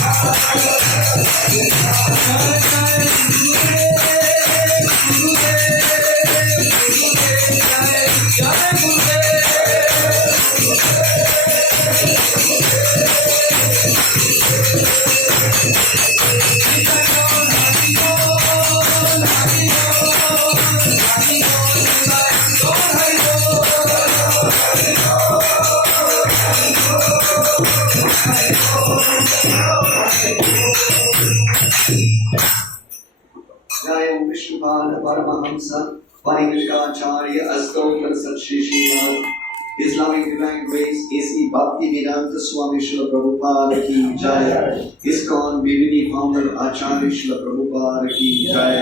Hare जय विष्णुपाद परमहंस परिविष्टाचार्य अष्टोत्तर सच्ची श्रीमान Islamic Divine Grace A.C. Bhaktivedanta Swami Srila Prabhupada ki jai. ISKCON BBD founder Acharya Srila Prabhupada ki jai.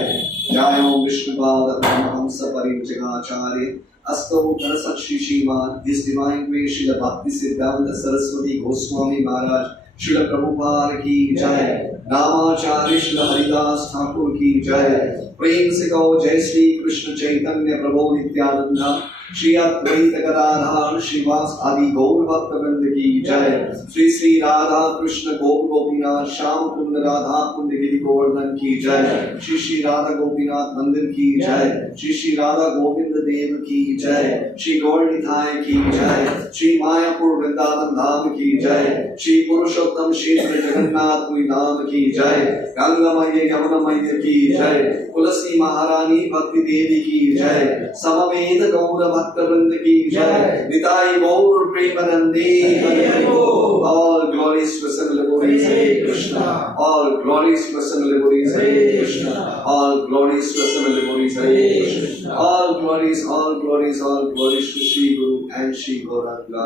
Jai Om Vishnupada Paramahamsa Parijagacharya Astottar Satshri Shriman His Divine Grace Srila Bhakti Siddhanta Saraswati Goswami Maharaj Srila Prabhupada ki jai. Namacharya Srila Haridas Thakur ki jai. प्रेम से कहो जय श्री कृष्ण चैतन्य प्रभु नित्यानंद श्री अद्वैत गदाधर श्रीवास आदि गौर भक्तवृंद की जय। श्री श्री राधा कृष्ण गोप गोपीनाथ श्याम कुंद राधा कुंद गिरि गोवर्धन की जय। श्री श्री राधा गोपीनाथ मंदिर की जय। श्री श्री राधा गोविंद देव की जय। श्री गौर निताय की जय। श्री मायापुर वृंदावन धाम की जय। श्री पुरुषोत्तम क्षेत्र जगन्नाथ पुरी धाम की जय। गंगामय यमुनामय की जय। तुलसी महारानी भक्ति देवी की जय। समवेत गौर भक्तवृंद की जय। निताई गौर प्रेमानंदे हरि बोल। All glories to Assembled Devotees Hare Krishna. All glories to Assembled Devotees Hare Krishna. All glories to Assembled Devotees Hare Krishna. All glories, all glories, all glories to Shri Guru and Shri Gauranga.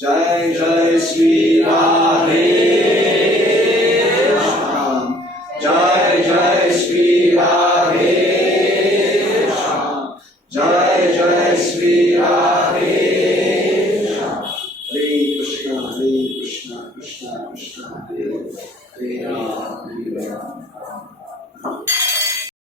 Jai Jai Shri Radhe